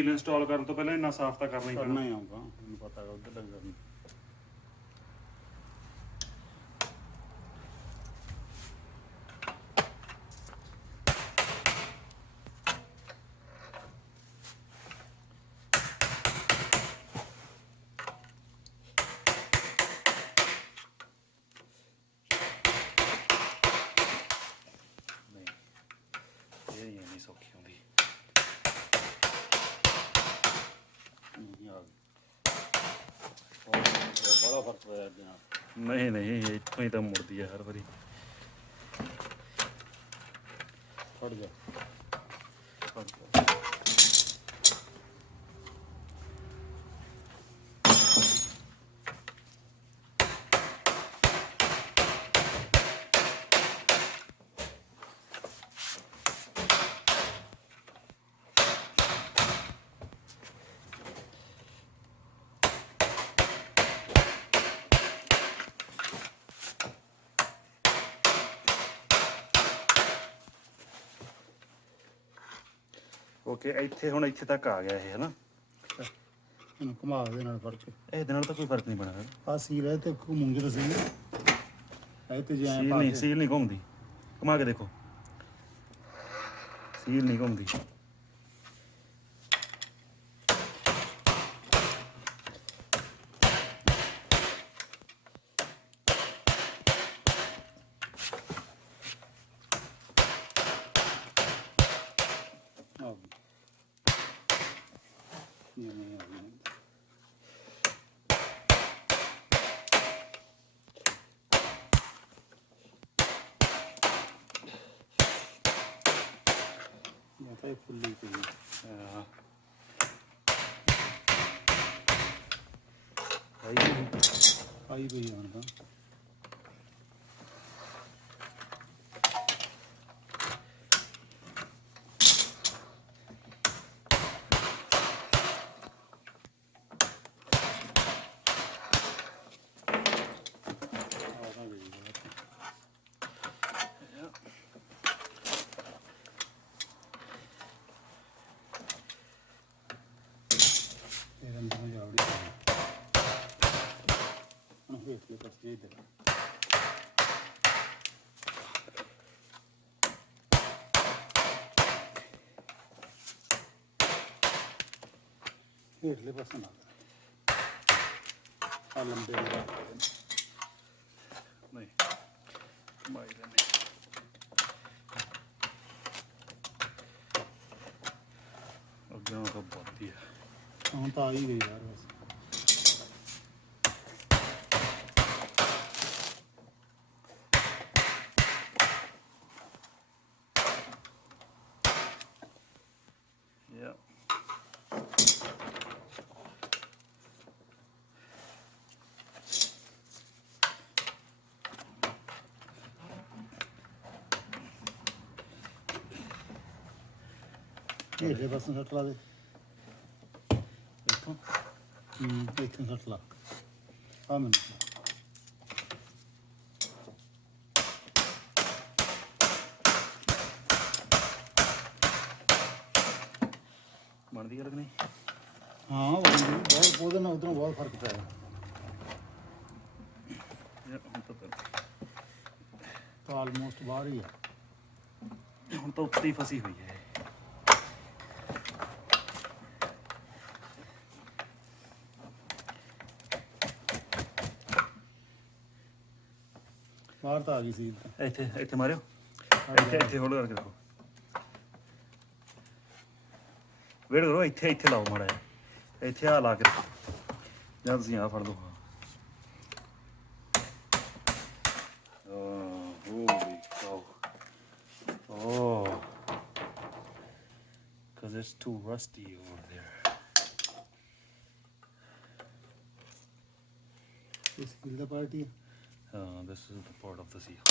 Seal install ਕਰਨ ਤੋਂ ਪਹਿਲਾਂ ਇੰਨਾ ਸਾਫ਼ ਤਾਂ ਕਰਨਾ ਹੀ ਕਰਨਾ ਪੈਣਾ। ਹੀ ਆਊਗਾ, ਮੈਨੂੰ ਪਤਾ ਹੈਗਾ ਉੱਧਰ ਲੱਗ ਕਰਨੀ। ਇਹ ਨਹੀਂ ਸੌਖੀ ਹੁੰਦੀ। ਬੜਾ ਫਰਕ ਪਿਆ ਅੱਗੇ ਨਾਲ। ਨਹੀਂ ਨਹੀਂ, ਇੱਥੋਂ ਹੀ ਤਾਂ ਮੁੜਦੀ ਹੈ ਹਰ ਵਾਰੀ। ਫੜ ਜਾ। ਓਕੇ, ਇੱਥੇ ਹੁਣ ਇੱਥੇ ਤੱਕ ਆ ਗਿਆ ਇਹ, ਹਨਾ? ਇਹਨੂੰ ਘੁਮਾ ਦੇ ਨਾਲ ਫੜ ਕੇ। ਇਹਦੇ ਨਾਲ ਤਾਂ ਕੋਈ ਫਰਕ ਨਹੀਂ ਪੈਣਾ। ਆ ਸੀਲ ਹੈ ਤੇ ਘੁੰਮੂਗੇ ਤਾਂ ਸਹੀ। ਇਹ ਤੇ ਜਿਵੇਂ ਸੀਲ ਨਹੀਂ ਘੁੰਮਦੀ। ਘੁਮਾ ਕੇ ਦੇਖੋ, ਸੀਲ ਨਹੀਂ ਘੁੰਮਦੀ। ਤਾਂ ਫੁੱਲੀ ਪਈ ਆਈ ਪਈ ਹੁਣ ਤਾਂ। ਹੇਠਲੇ ਪਾਸੇ ਨਾ ਆ ਲੰਬੇ ਨਹੀਂ ਮਾਈ ਦਾ ਨਹੀਂ। ਅੱਗੇ ਨਾਲੋਂ ਤਾਂ ਬਹੁਤ ਹੀ ਹੈ। ਹੁਣ ਤਾਂ ਆ ਹੀ ਗਈ ਯਾਰ ਬਸ। ਹੇਠਲੇ ਪਾਸੇ ਸੱਟ ਲਾ ਦੇ ਇੱਥੋਂ। ਇੱਥੋਂ ਸੱਟ ਲਾ ਆ ਮੈਨੂੰ। ਬਣਦੀ ਗੱਲ ਕਿ ਨਹੀਂ? ਹਾਂ ਬਹੁਤ ਉਹਦੇ ਨਾਲ ਉਧਰੋਂ ਬਹੁਤ ਫਰਕ ਪਿਆ। ਹੁਣ ਤਾਂ ਆਲਮੋਸਟ ਬਾਹਰ ਹੀ ਆ। ਹੁਣ ਤਾਂ ਉੱਤੇ ਹੀ ਫਸੀ ਹੋਈ ਹੈ। ਬਾਹਰ ਤਾਂ ਆ ਗਈ ਸੀ। ਇੱਥੇ ਇੱਥੇ ਮਾਰਿਓ, ਇੱਥੇ ਹੋਲਡ ਕਰਕੇ ਦੇਖੋ। ਵੇਟ ਕਰੋ, ਇੱਥੇ ਲਾਓ ਮਾੜਾ ਜਿਹਾ। ਇੱਥੇ ਆ ਲਾ ਕੇ ਰੱਖੋ ਜਾਂ ਤੁਸੀਂ ਆ ਫੜ ਲਓ। Holy cow. Oh, because it's too rusty over there. ਇਸ ਹਿਲ ਦਾ ਪਾਰਟੀ This is the part of the seal.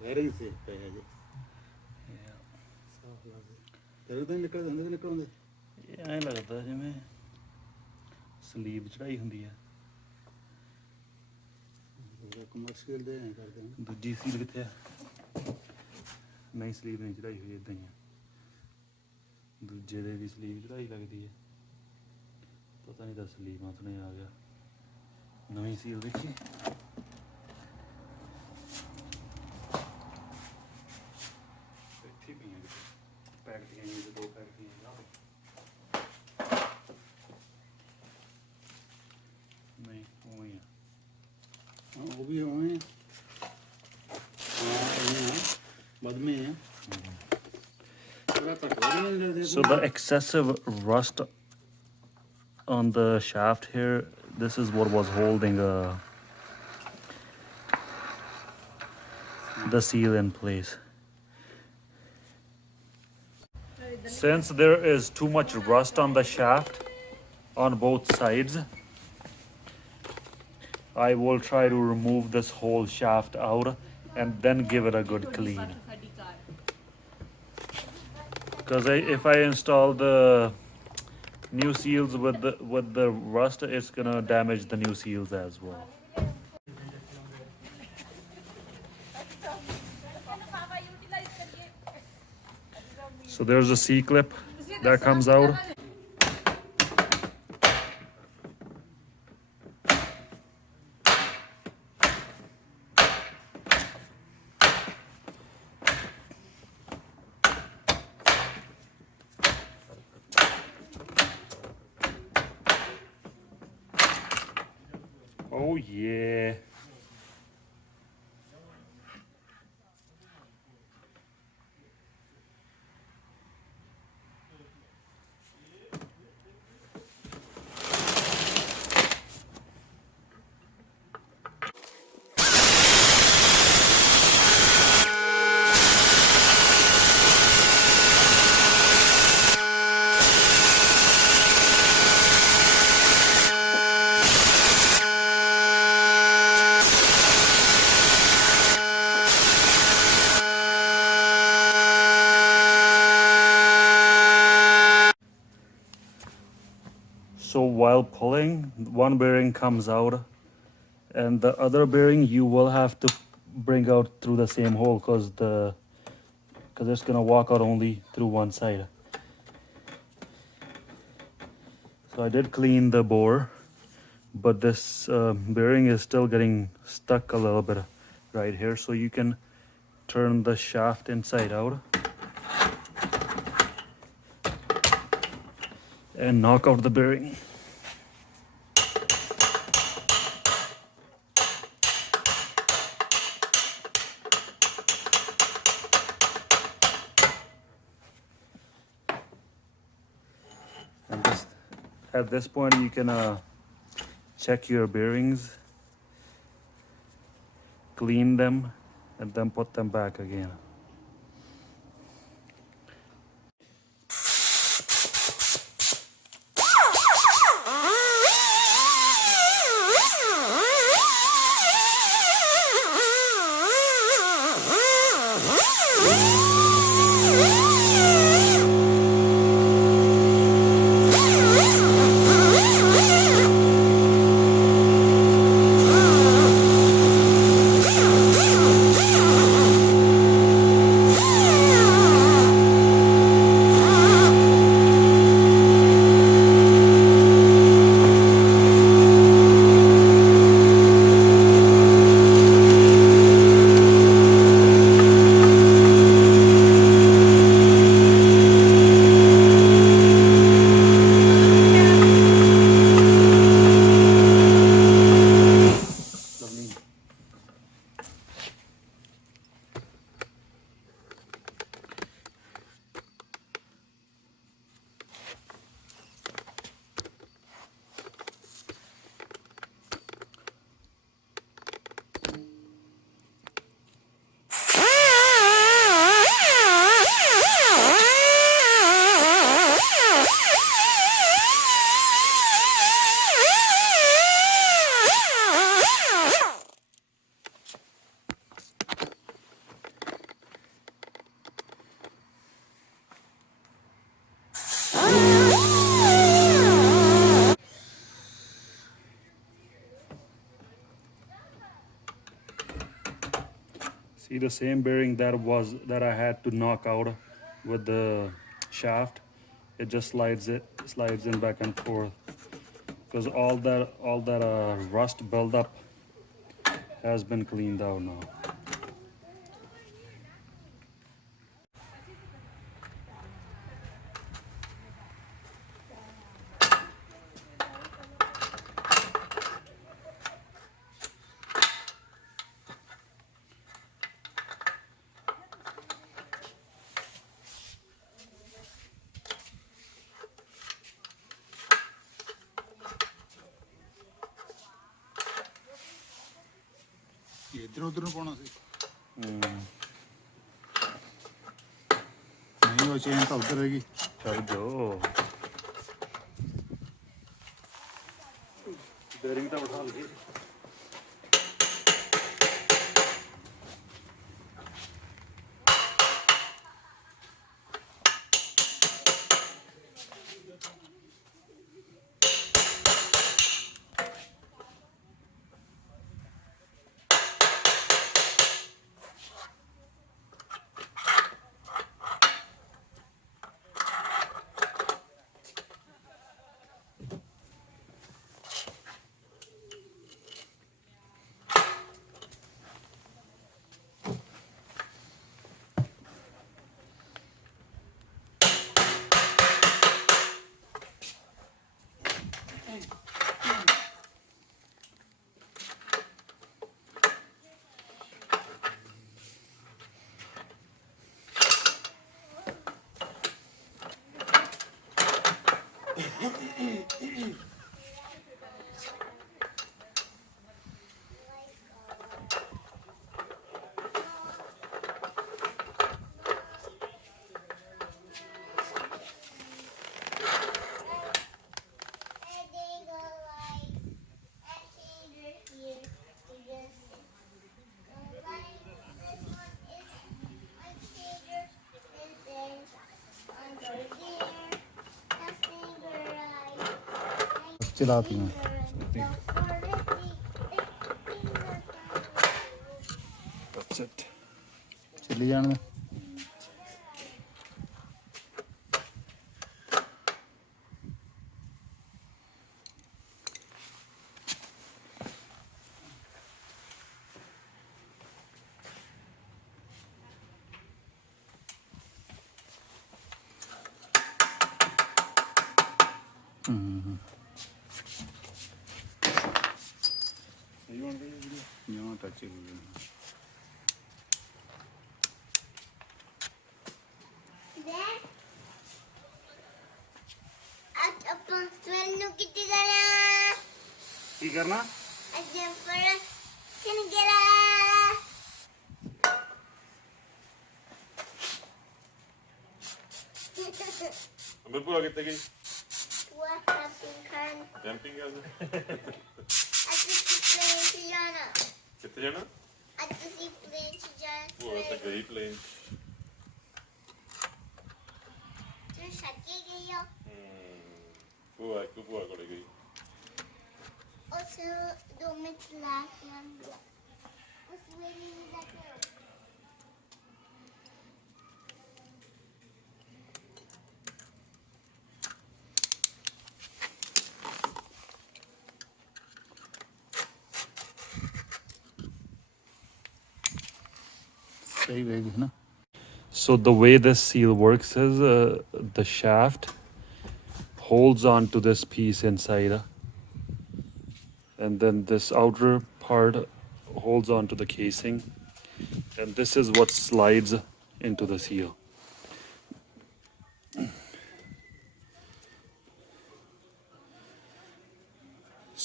Bearing ਸੇ ਪਏ ਹੈ ਜੀ। ਸਾਫ ਲਾ ਦੇ। ਤੇਰੇ ਤਾਂ ਨਿਕਲਦੇ ਇਹ ਐਂ ਲੱਗਦਾ ਜਿਵੇਂ ਸਲੀਬ ਚੜਾਈ ਹੁੰਦੀ ਆ। ਕਮਰਸ਼ੀਅਲ ਦੇ ਐਂ ਕਰਦੇ ਨੇ। ਦੂਜੀ ਸੀਲ ਕਿੱਥੇ ਆ? नहीं स्लीव नहीं चढ़ाई हुई इदां ही है दूजे दे भी स्लीव चढ़ाई लगती है पता नहीं दस स्लीवां तो नहीं आ गया नवी सील देखिए इत्थे पईयां पैकटियां जी दो पैकटियां नहीं उवें ही आ वो भी होए हैं बाद में है थोड़ा कटवा नहीं So the excessive rust on the shaft here, this is what was holding the seal in place. Since there is too much rust on the shaft on both sides, I will try to remove this whole shaft out and then give it a good clean. Because if I install the new seals with the rust, it's gonna damage the new seals as well. So there's a C clip that comes out. Oh yeah. So while pulling, one bearing comes out and the other bearing you will have to bring out through the same hole because it's gonna walk out only through one side. So I did clean the bore, but this bearing is still getting stuck a little bit right here. So you can turn the shaft inside out and knock out the bearing. And at this point you can check your bearings, clean them, and then put them back again. See the same bearing that I had to knock out with the shaft. It just slides in back and forth because all that rust buildup has been cleaned out now. ਇੱਧਰ ਉੱਧਰ ਨੂੰ ਪਾਉਣਾ ਸੀ ਨਹੀਂ ਉਹ chain ਤਾਂ ਉੱਧਰ ਹੈਗੀ ਚੱਲ ਜੋ bearing ਤਾਂ ਉਠਾ ਲਈ ਚਲਾਤੀਆਂ That's it. ਚੱਲੀ ਜਾਣ You want to be video? ਜਮਾਂ ਟੱਚ ਹੋ ਗਿਆ ਕੀ ਕਰਨਾ ਅੰਬਰ ਭੂਆ ਕਿੱਥੇ ਗਈ ਕੈਂਪਿੰਗ ਕਿੱਥੇ ਜਾਣਾ ਭੂਆ ਤਾਂ ਗਈ ਪਲੇਨ ਭੂਆ ਕੋਲੇ ਗਈ ਸਹੀ ਵੇਗੀ ਹੈ ਨਾ So the way this seal works is the shaft holds on to this piece inside, and then this outer part holds on to the casing, and this is what slides into the seal.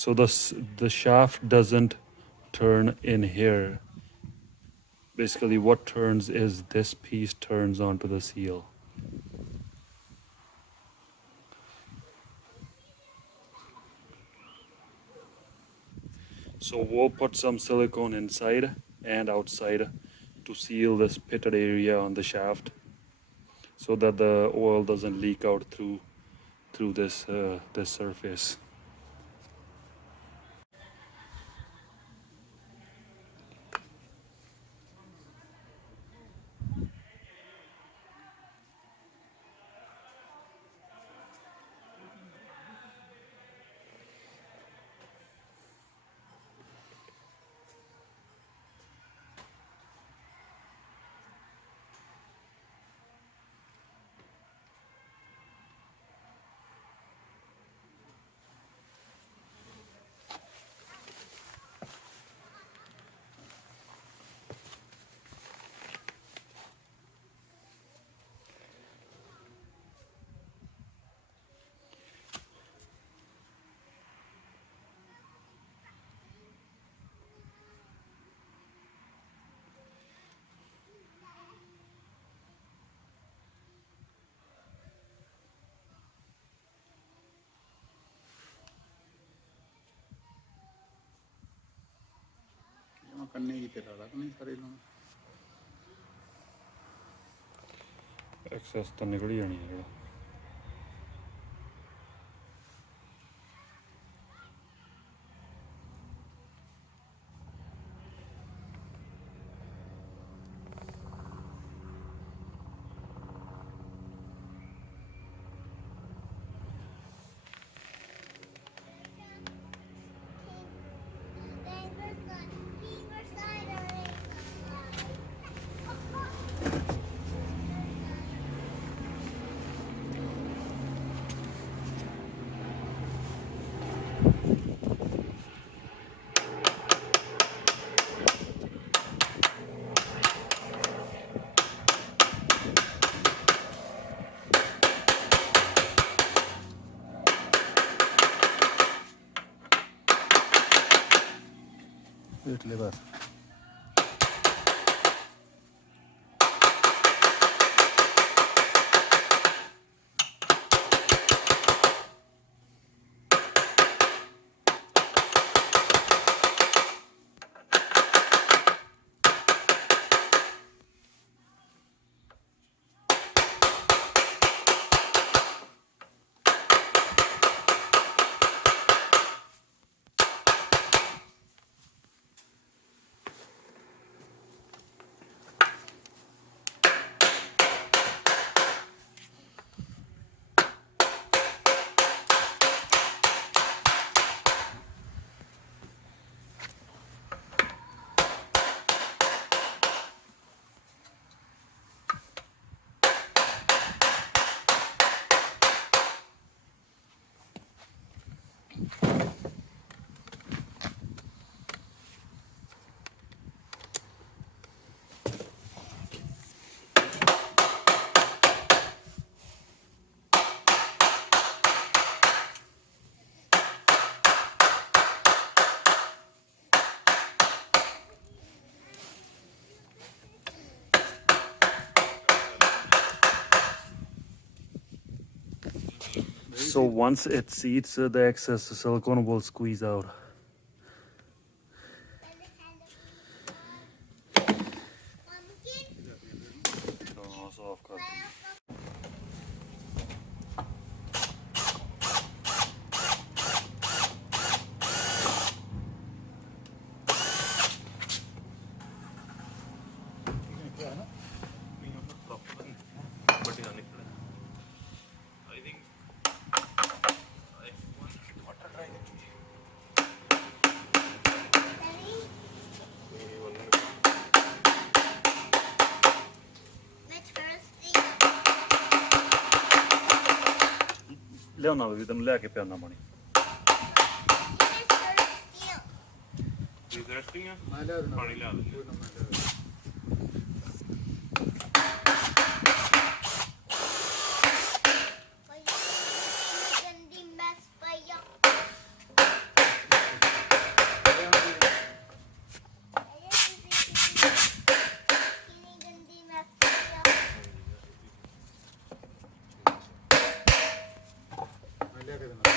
So the shaft doesn't turn in here. Basically what turns is this piece turns onto the seal. So we'll put some silicone inside and outside to seal this pitted area on the shaft so that the oil doesn't leak out through this surface. ਕੰਨੇ ਕੀ ਤੇਰਾ ਲੱਗ ਨਹੀਂ ਸਾਰੇ ਲਾਉਣਾ access ਤਾਂ ਨਿਕਲ ਹੀ ਜਾਣੀ ਹੈ ਜਿਹੜਾ ਵੇਟ ਲੈ ਬਸ So once it seats, the excess silicone will squeeze out. ਲਿਆਉਣਾ ਵੀ ਤੈਨੂੰ ਲੈ ਕੇ ਪਿਆਉਣਾ ਪਾਣੀ ਰਿਜ਼ੈਸਟਿੰਗ ਆ ਮੈਂ ਲਿਆ ਦੇਣਾ ਪਾਣੀ ਲਿਆ ਦੇ ਕੋਈ ਨਾ ਮੈਂ ਲਿਆ ਦੇਣਾ। ਮੈਂ ਲਿਆ ਕੇ ਦੇਣਾ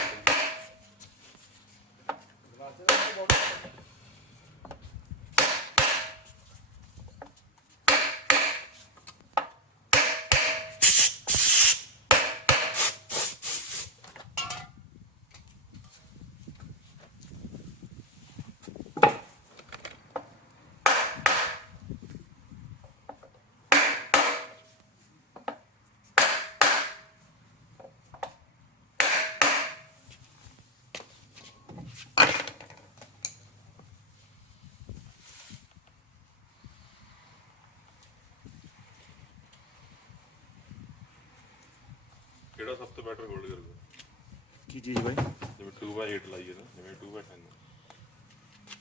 ਕਿਹੜਾ ਸਭ ਤੋਂ ਬੈਟਰ ਹੋਲਡ ਕਰਦਾ ਕੀ ਚੀਜ਼ ਬਾਈ ਜਿਵੇਂ 2x8 ਲਾਈਏ ਨਾ ਜਿਵੇਂ 2x10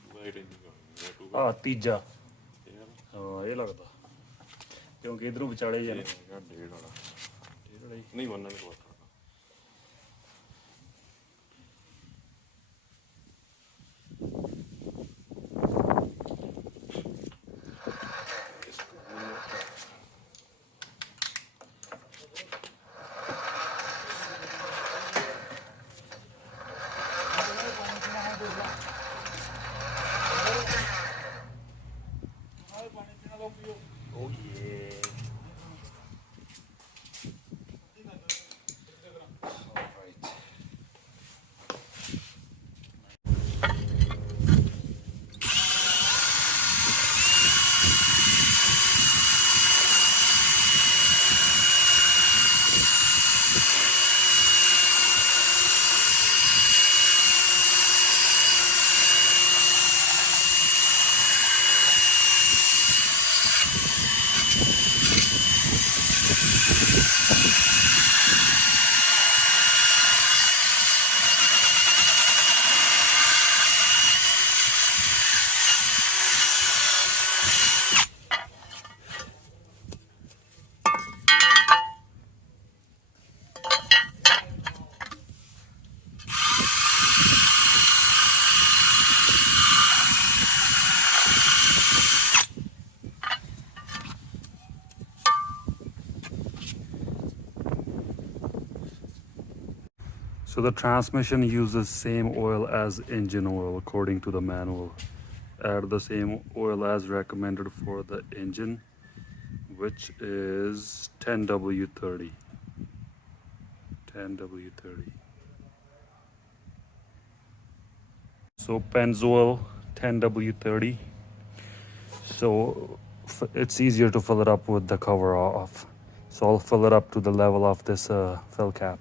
2x8 ਇੰਚ ਜਿਵੇਂ 2x ਆ ਤੀਜਾ ਹਾਂ ਇਹ ਲੱਗਦਾ ਕਿਉਂਕਿ ਇਧਰੋਂ ਵਿਚਾਲੇ ਜਾਣੇ ਡੇਢ ਵਾਲਾ ਨਹੀਂ ਮੰਨਣ ਕੋਲ So the transmission uses same oil as engine oil according to the manual. Add the same oil as recommended for the engine, which is 10W30. 10W30. So Pennzoil 10W30. So it's easier to fill it up with the cover off. So I'll fill it up to the level of this fill cap.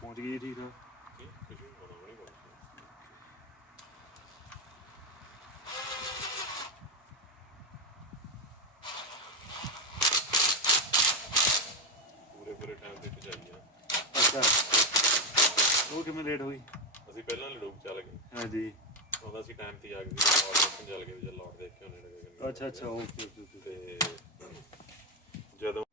ਪਹੁੰਚ ਗਈ ਠੀਕ ਆ ਪੂਰੇ time ਤੇ ਚਲਾਈ ਆ। ਅੱਛਾ ਉਹ ਕਿਵੇਂ ਲੇਟ ਹੋਈ? ਅਸੀਂ ਪਹਿਲਾਂ ਲੜੂਕ ਚੱਲ ਗਏ। ਹਾਂਜੀ ਉਹਦਾ ਅਸੀਂ ਟਾਈਮ ਤੇ ਆ ਗਏ ਸੀ ਲੌਟ ਚੱਲ ਗਏ ਜਦ ਲੌਟ ਦੇਖ ਕੇ ਉਹਨੇ ਲੱਗੇ। ਅੱਛਾ ਅੱਛਾ ਓਕੇ ਤੇ ਜਦੋਂ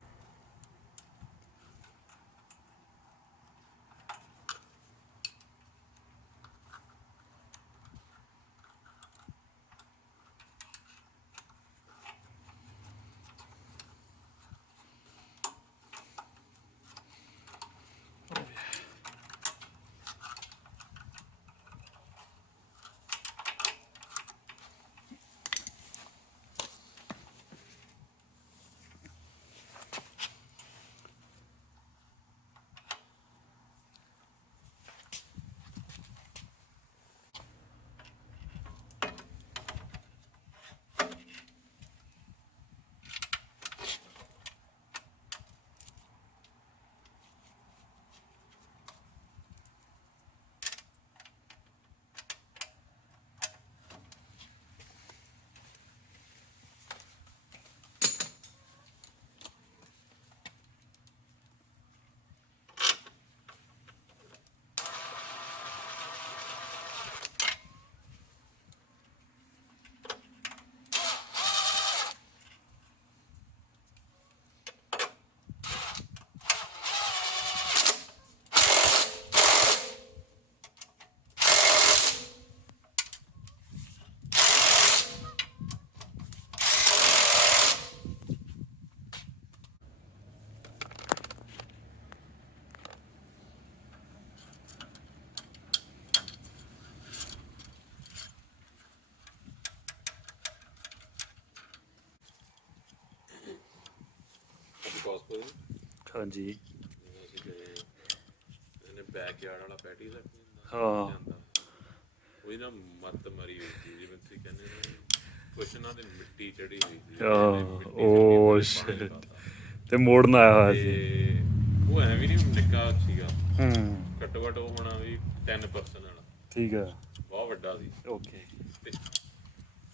ਹਾਂਜੀ ਇਹਨੇ ਬੈਕ ਯਾਰਡ ਵਾਲਾ ਪੈਟੀ ਦਾ ਹਾਂ ਉਹਦੀ ਨਾ ਮੱਤ ਮਰੀ ਹੋਈ ਸੀ ਜਿਵੇਂ ਤੁਸੀਂ ਕਹਿੰਦੇ ਨਾ ਕੁਛ ਨਾ ਤੇ ਮਿੱਟੀ ਚੜੀ ਹੋਈ ਸੀ ਓ ਸ਼ਿਟ ਤੇ ਮੋੜਨ ਆਇਆ ਹੋਇਆ ਸੀ ਉਹ ਐਵੇਂ ਨਹੀਂ ਨਿੱਕਾ ਸੀਗਾ ਘੱਟੋ ਘੱਟ ਉਹ ਹੋਣਾ ਵੀ 10% ਵਾਲਾ ਠੀਕ ਆ ਬਹੁਤ ਵੱਡਾ ਸੀ ਓਕੇ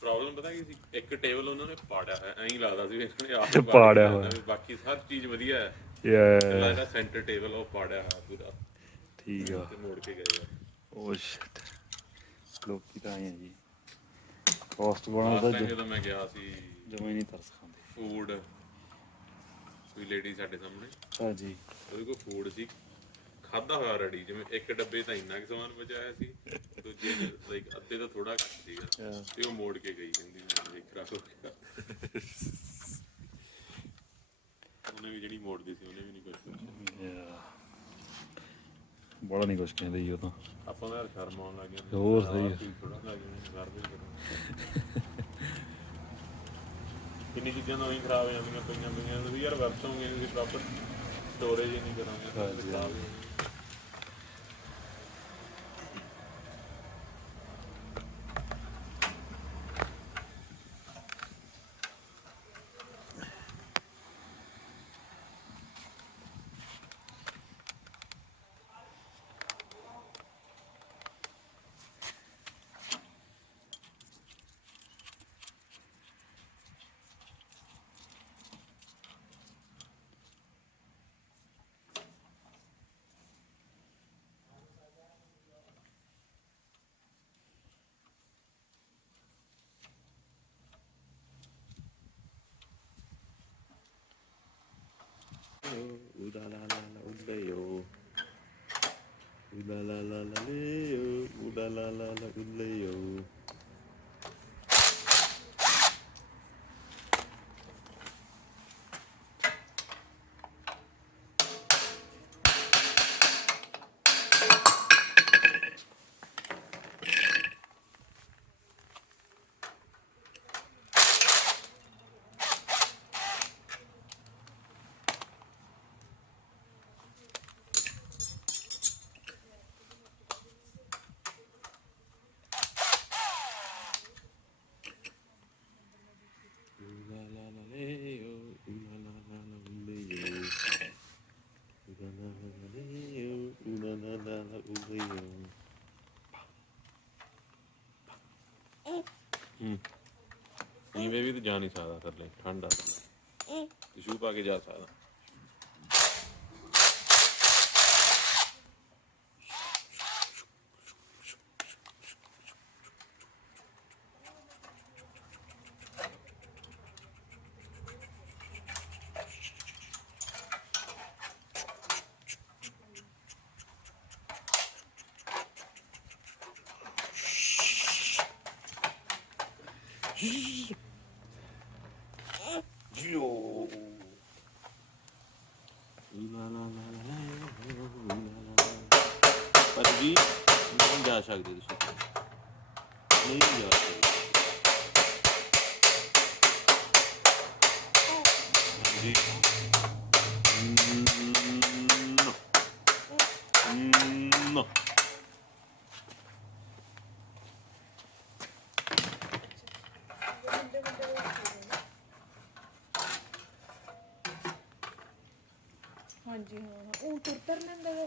ਪ੍ਰੋਬਲਮ ਪਤਾ ਕੀ ਸੀ ਇੱਕ ਟੇਬਲ ਉਹਨਾਂ ਨੇ ਪਾੜਿਆ ਹੋਇਆ ਐਂ ਲੱਗਦਾ ਸੀ ਇਹਨਾਂ ਨੇ ਆਪ ਪਾੜਿਆ ਹੋਇਆ ਬਾਕੀ ਹਰ ਚੀਜ਼ ਵਧੀਆ ਹੈ ਜਿਹੜਾ ਸੈਂਟਰ ਟੇਬਲ ਉਹ ਪਾੜਿਆ ਹੋਇਆ ਪੂਰਾ ਠੀਕ ਆ ਤੇ ਮੋੜ ਕੇ ਗਏ ਓ ਸ਼ਿਟ ਲੋਕੀ ਤਾਂ ਆਏ ਆ ਜੀ ਕੋਸਟ ਬਣਾਉਂਦਾ ਜਦੋਂ ਮੈਂ ਗਿਆ ਸੀ ਜਮਾ ਹੀ ਨਹੀਂ ਤਰਸ ਖਾਂਦੇ ਫੂਡ ਕੋਈ ਲੇਡੀ ਸਾਡੇ ਸਾਹਮਣੇ ਹਾਂਜੀ ਉਹਦੇ ਕੋਲ ਫੂਡ ਸੀ ਖਾਦਾ ਹੋਇਆ ਰੈਡੀ ਜਿਵੇਂ ਇੱਕ ਡੱਬੇ ਤਾਂ ਇੰਨਾ ਕੁ ਸਮਾਨ ਬਚਾਇਆ ਸੀ ਦੂਜੇ ਲਾਈਕ ਅੱਧੇ ਤਾਂ ਥੋੜਾ ਘੱਟ ਸੀਗਾ ਤੇ ਉਹ ਮੋੜ ਕੇ ਗਈ ਕਹਿੰਦੀ ਮੈਂ ਖਰਾਬ ਹੋ ਗਿਆ ਉਹਨੇ ਵੀ ਜਿਹੜੀ ਮੋੜਦੀ ਸੀ ਉਹਨੇ ਵੀ ਨਹੀਂ ਕੁਝ ਪੁੱਛਿਆ ਬੜਾ ਨਹੀਂ ਕੁਛ ਕਹਿੰਦੇ ਜੀ ਉਹ ਤਾਂ ਆਪਾਂ ਨੂੰ ਯਾਰ ਸ਼ਰਮ ਆਉਣ ਲੱਗ ਗਿਆ ਹੋਰ ਸਹੀ ਥੋੜਾ ਲੱਗ ਗਿਆ ਗਾਰਬੇਜ ਕਿੰਨੀ ਚੀਜ਼ਾਂ ਤਾਂ ਉਹੀ ਖਰਾਬ ਹੋ ਜਾਂਦੀਆਂ ਪਈਆਂ ਤੁਸੀਂ ਯਾਰ ਵਰਤੋਂਗੇ ਤੁਸੀਂ ਪ੍ਰੋਪਰ ਸਟੋਰੇਜ ਹੀ ਨਹੀਂ ਕਰਾਂਗੇ la la la leo, ooh la la la la ooh leo. ਨੀਵੇਂ ਵੀ ਤਾਂ ਜਾ ਨਹੀਂ ਸਕਦਾ ਥੱਲੇ, ਠੰਡ ਆ ਥੱਲੇ, ਸ਼ੂ ਪਾ ਕੇ ਜਾ ਸਕਦਾ। ਪਰ ਵੀ ਨਹੀਂ ਜਾ ਸਕਦੇ ਤੁਸੀਂ, ਨਹੀਂ ਜਾ ਸਕਦੇ ਜੀ। No. ਹਾਂਜੀ ਹਾਂ ਉਹ ਤੁਰ ਲੈਂਦਾ ਵਾ।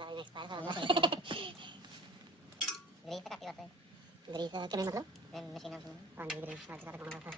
ਗਰੀਸ ਤਾਂ ਘੱਟ ਹੀ ਵਰਤੇ। ਗਰੀਸ ਕਿਵੇਂ ਮਤਲਬ ਮਸ਼ੀਨਾਂ ਮਸ਼ੀਨ? ਹਾਂਜੀ ਗਰੀਸ ਅੱਜ ਕੱਲ੍ਹ ਕੌਣ ਵਰਤਦਾ?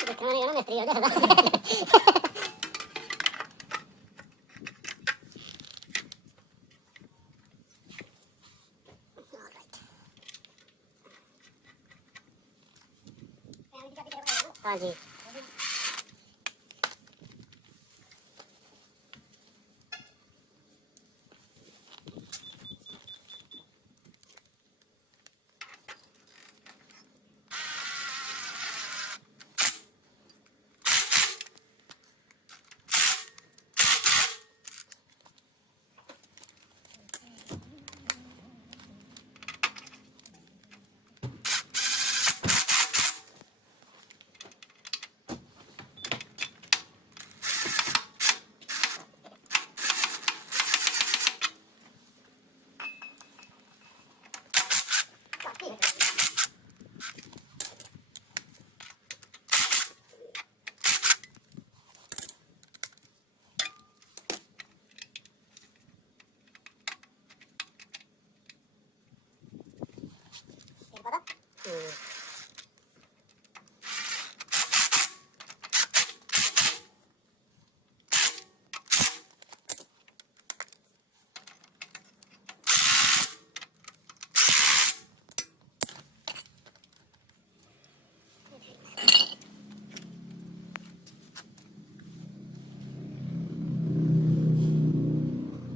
ਦੇਖਣਾ ਨਹੀਂ ਨਾ ਮਿਸਤਰੀ ਉਹਦਾ। ਹਾਂਜੀ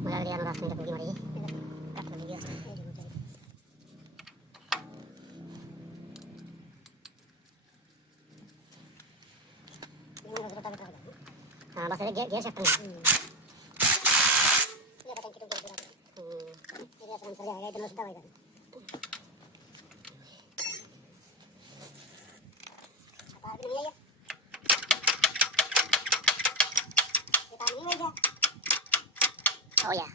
Magari hanno dato un po' di mari. Cazzo di gas. Basta vedere gear shift. Iya bahasa kita gear gear. Ini asal saja ya itu sudah baik. Apa ini ya? Kita ini aja. Oh ya.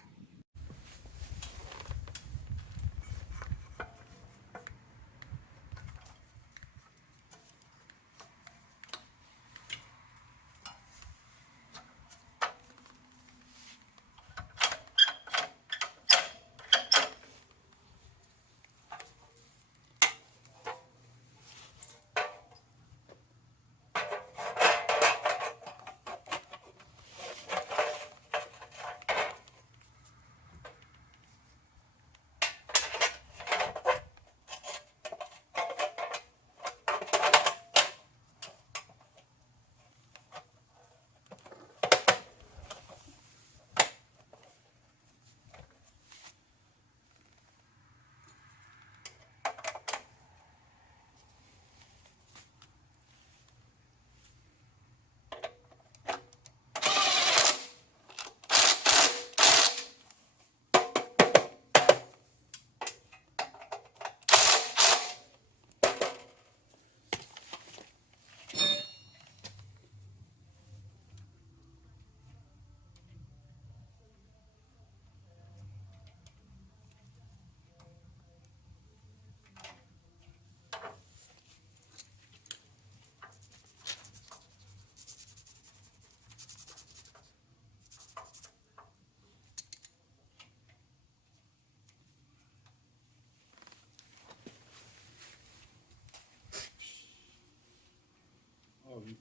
ਉਹ ਵੀ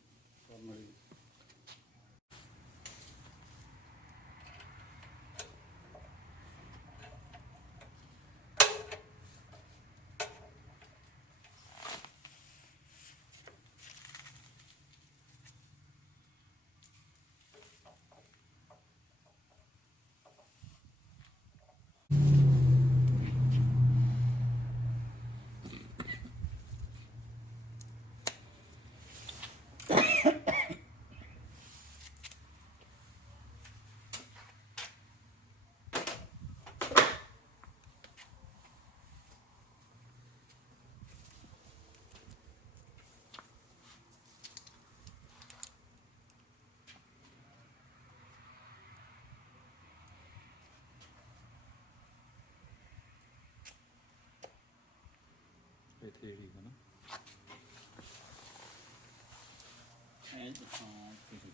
ਕਰਨ ਵਾਲੀ ਇੱਥੇ ਠੀਕ ਹੈ ਨਾ ਹਾਂ ਤੁਸੀਂ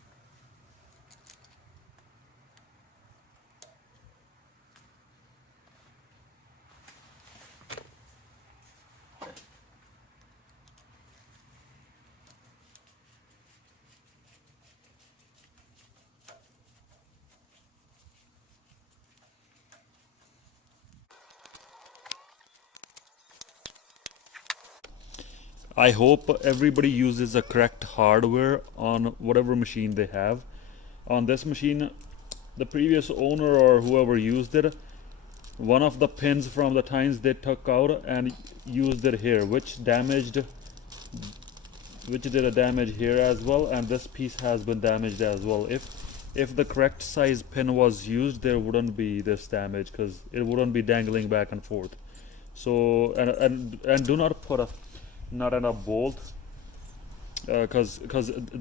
I hope everybody uses the correct hardware on whatever machine they have. On this machine, the previous owner or whoever used it, one of the pins from the tines they took out and used it here, which did a damage here as well, and this piece has been damaged as well. If the correct size pin was used, there wouldn't be this damage because it wouldn't be dangling back and forth. So and do not put a nut and a bolt because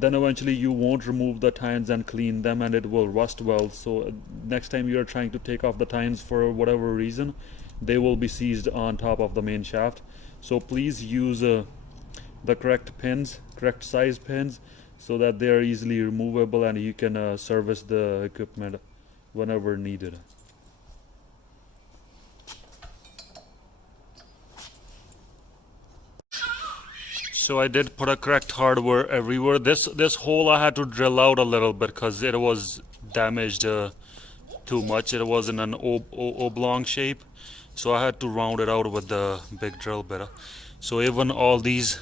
then eventually you won't remove the tines and clean them and it will rust well. So next time you're trying to take off the tines for whatever reason, they will be seized on top of the main shaft. So please use the correct pins, correct size pins, so that they are easily removable and you can service the equipment whenever needed. So I did put a correct hardware everywhere. This hole I had to drill out a little bit because it was damaged too much. It was in an oblong shape, so I had to round it out with the big drill bit. So even all these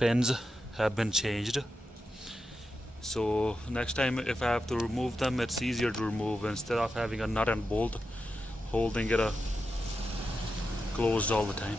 pins have been changed. So next time if I have to remove them, it's easier to remove instead of having a nut and bolt holding it closed all the time.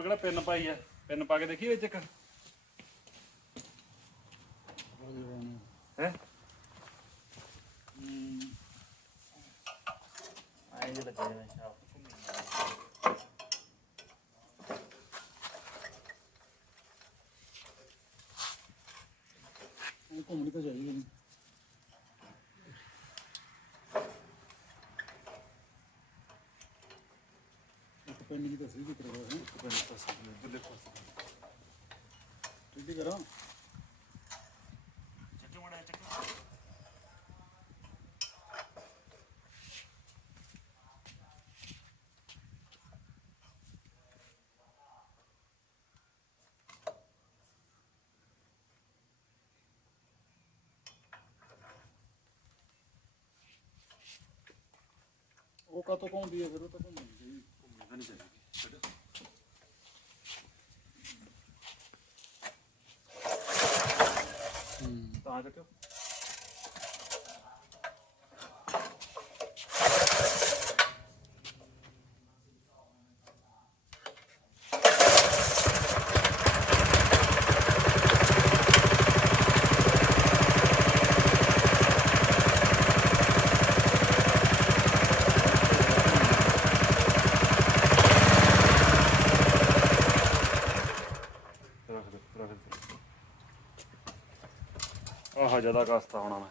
ਆਪਾਂ ਕਿਹੜਾ pin ਪਾਈ ਆ, pin ਪਾ ਕੇ ਦੇਖੀ ਵਿੱਚ ਇੱਕ ਹੈ ਆਏ ਜੇ ਲੱਗੇ ਨੇ ਸ਼ਾਪ ਘੁੰਮਣੀ ਤਾਂ ਚਾਹੀਦੀ ਨਹੀਂ। ਇੱਕ ਪਿੰਡ ਜੀ ਤਾਂ ਸਹੀ ਦਿਖ ਰਿਹਾ ਹੈ। ਪਿੰਨ ਤਾਂ ਸਹੀ ਬੱਲੇ ਪਾਸੇ ਠੀਕ ਹੀ ਕਰਾਂ। ਚੱਕੇ ਮੜਿਆ ਚੱਕੇ ਉਹ ਕਾਤੋਂ ਪਾਉਂਦੀ ਹੈ ਫਿਰ, ਉਹ ਤਾਂ ਘੁੰਮਣੀ ਚਾਹੀਦੀ। ਘੁੰਮਣੀ ਨਹੀਂ ਚਾਹੀਦੀ ਤਾਂ ਚੱਕਿਓ ਆਹ ਜਿਆਦਾ ਕਸਤਾ ਹੋਣਾ ਮੈਂ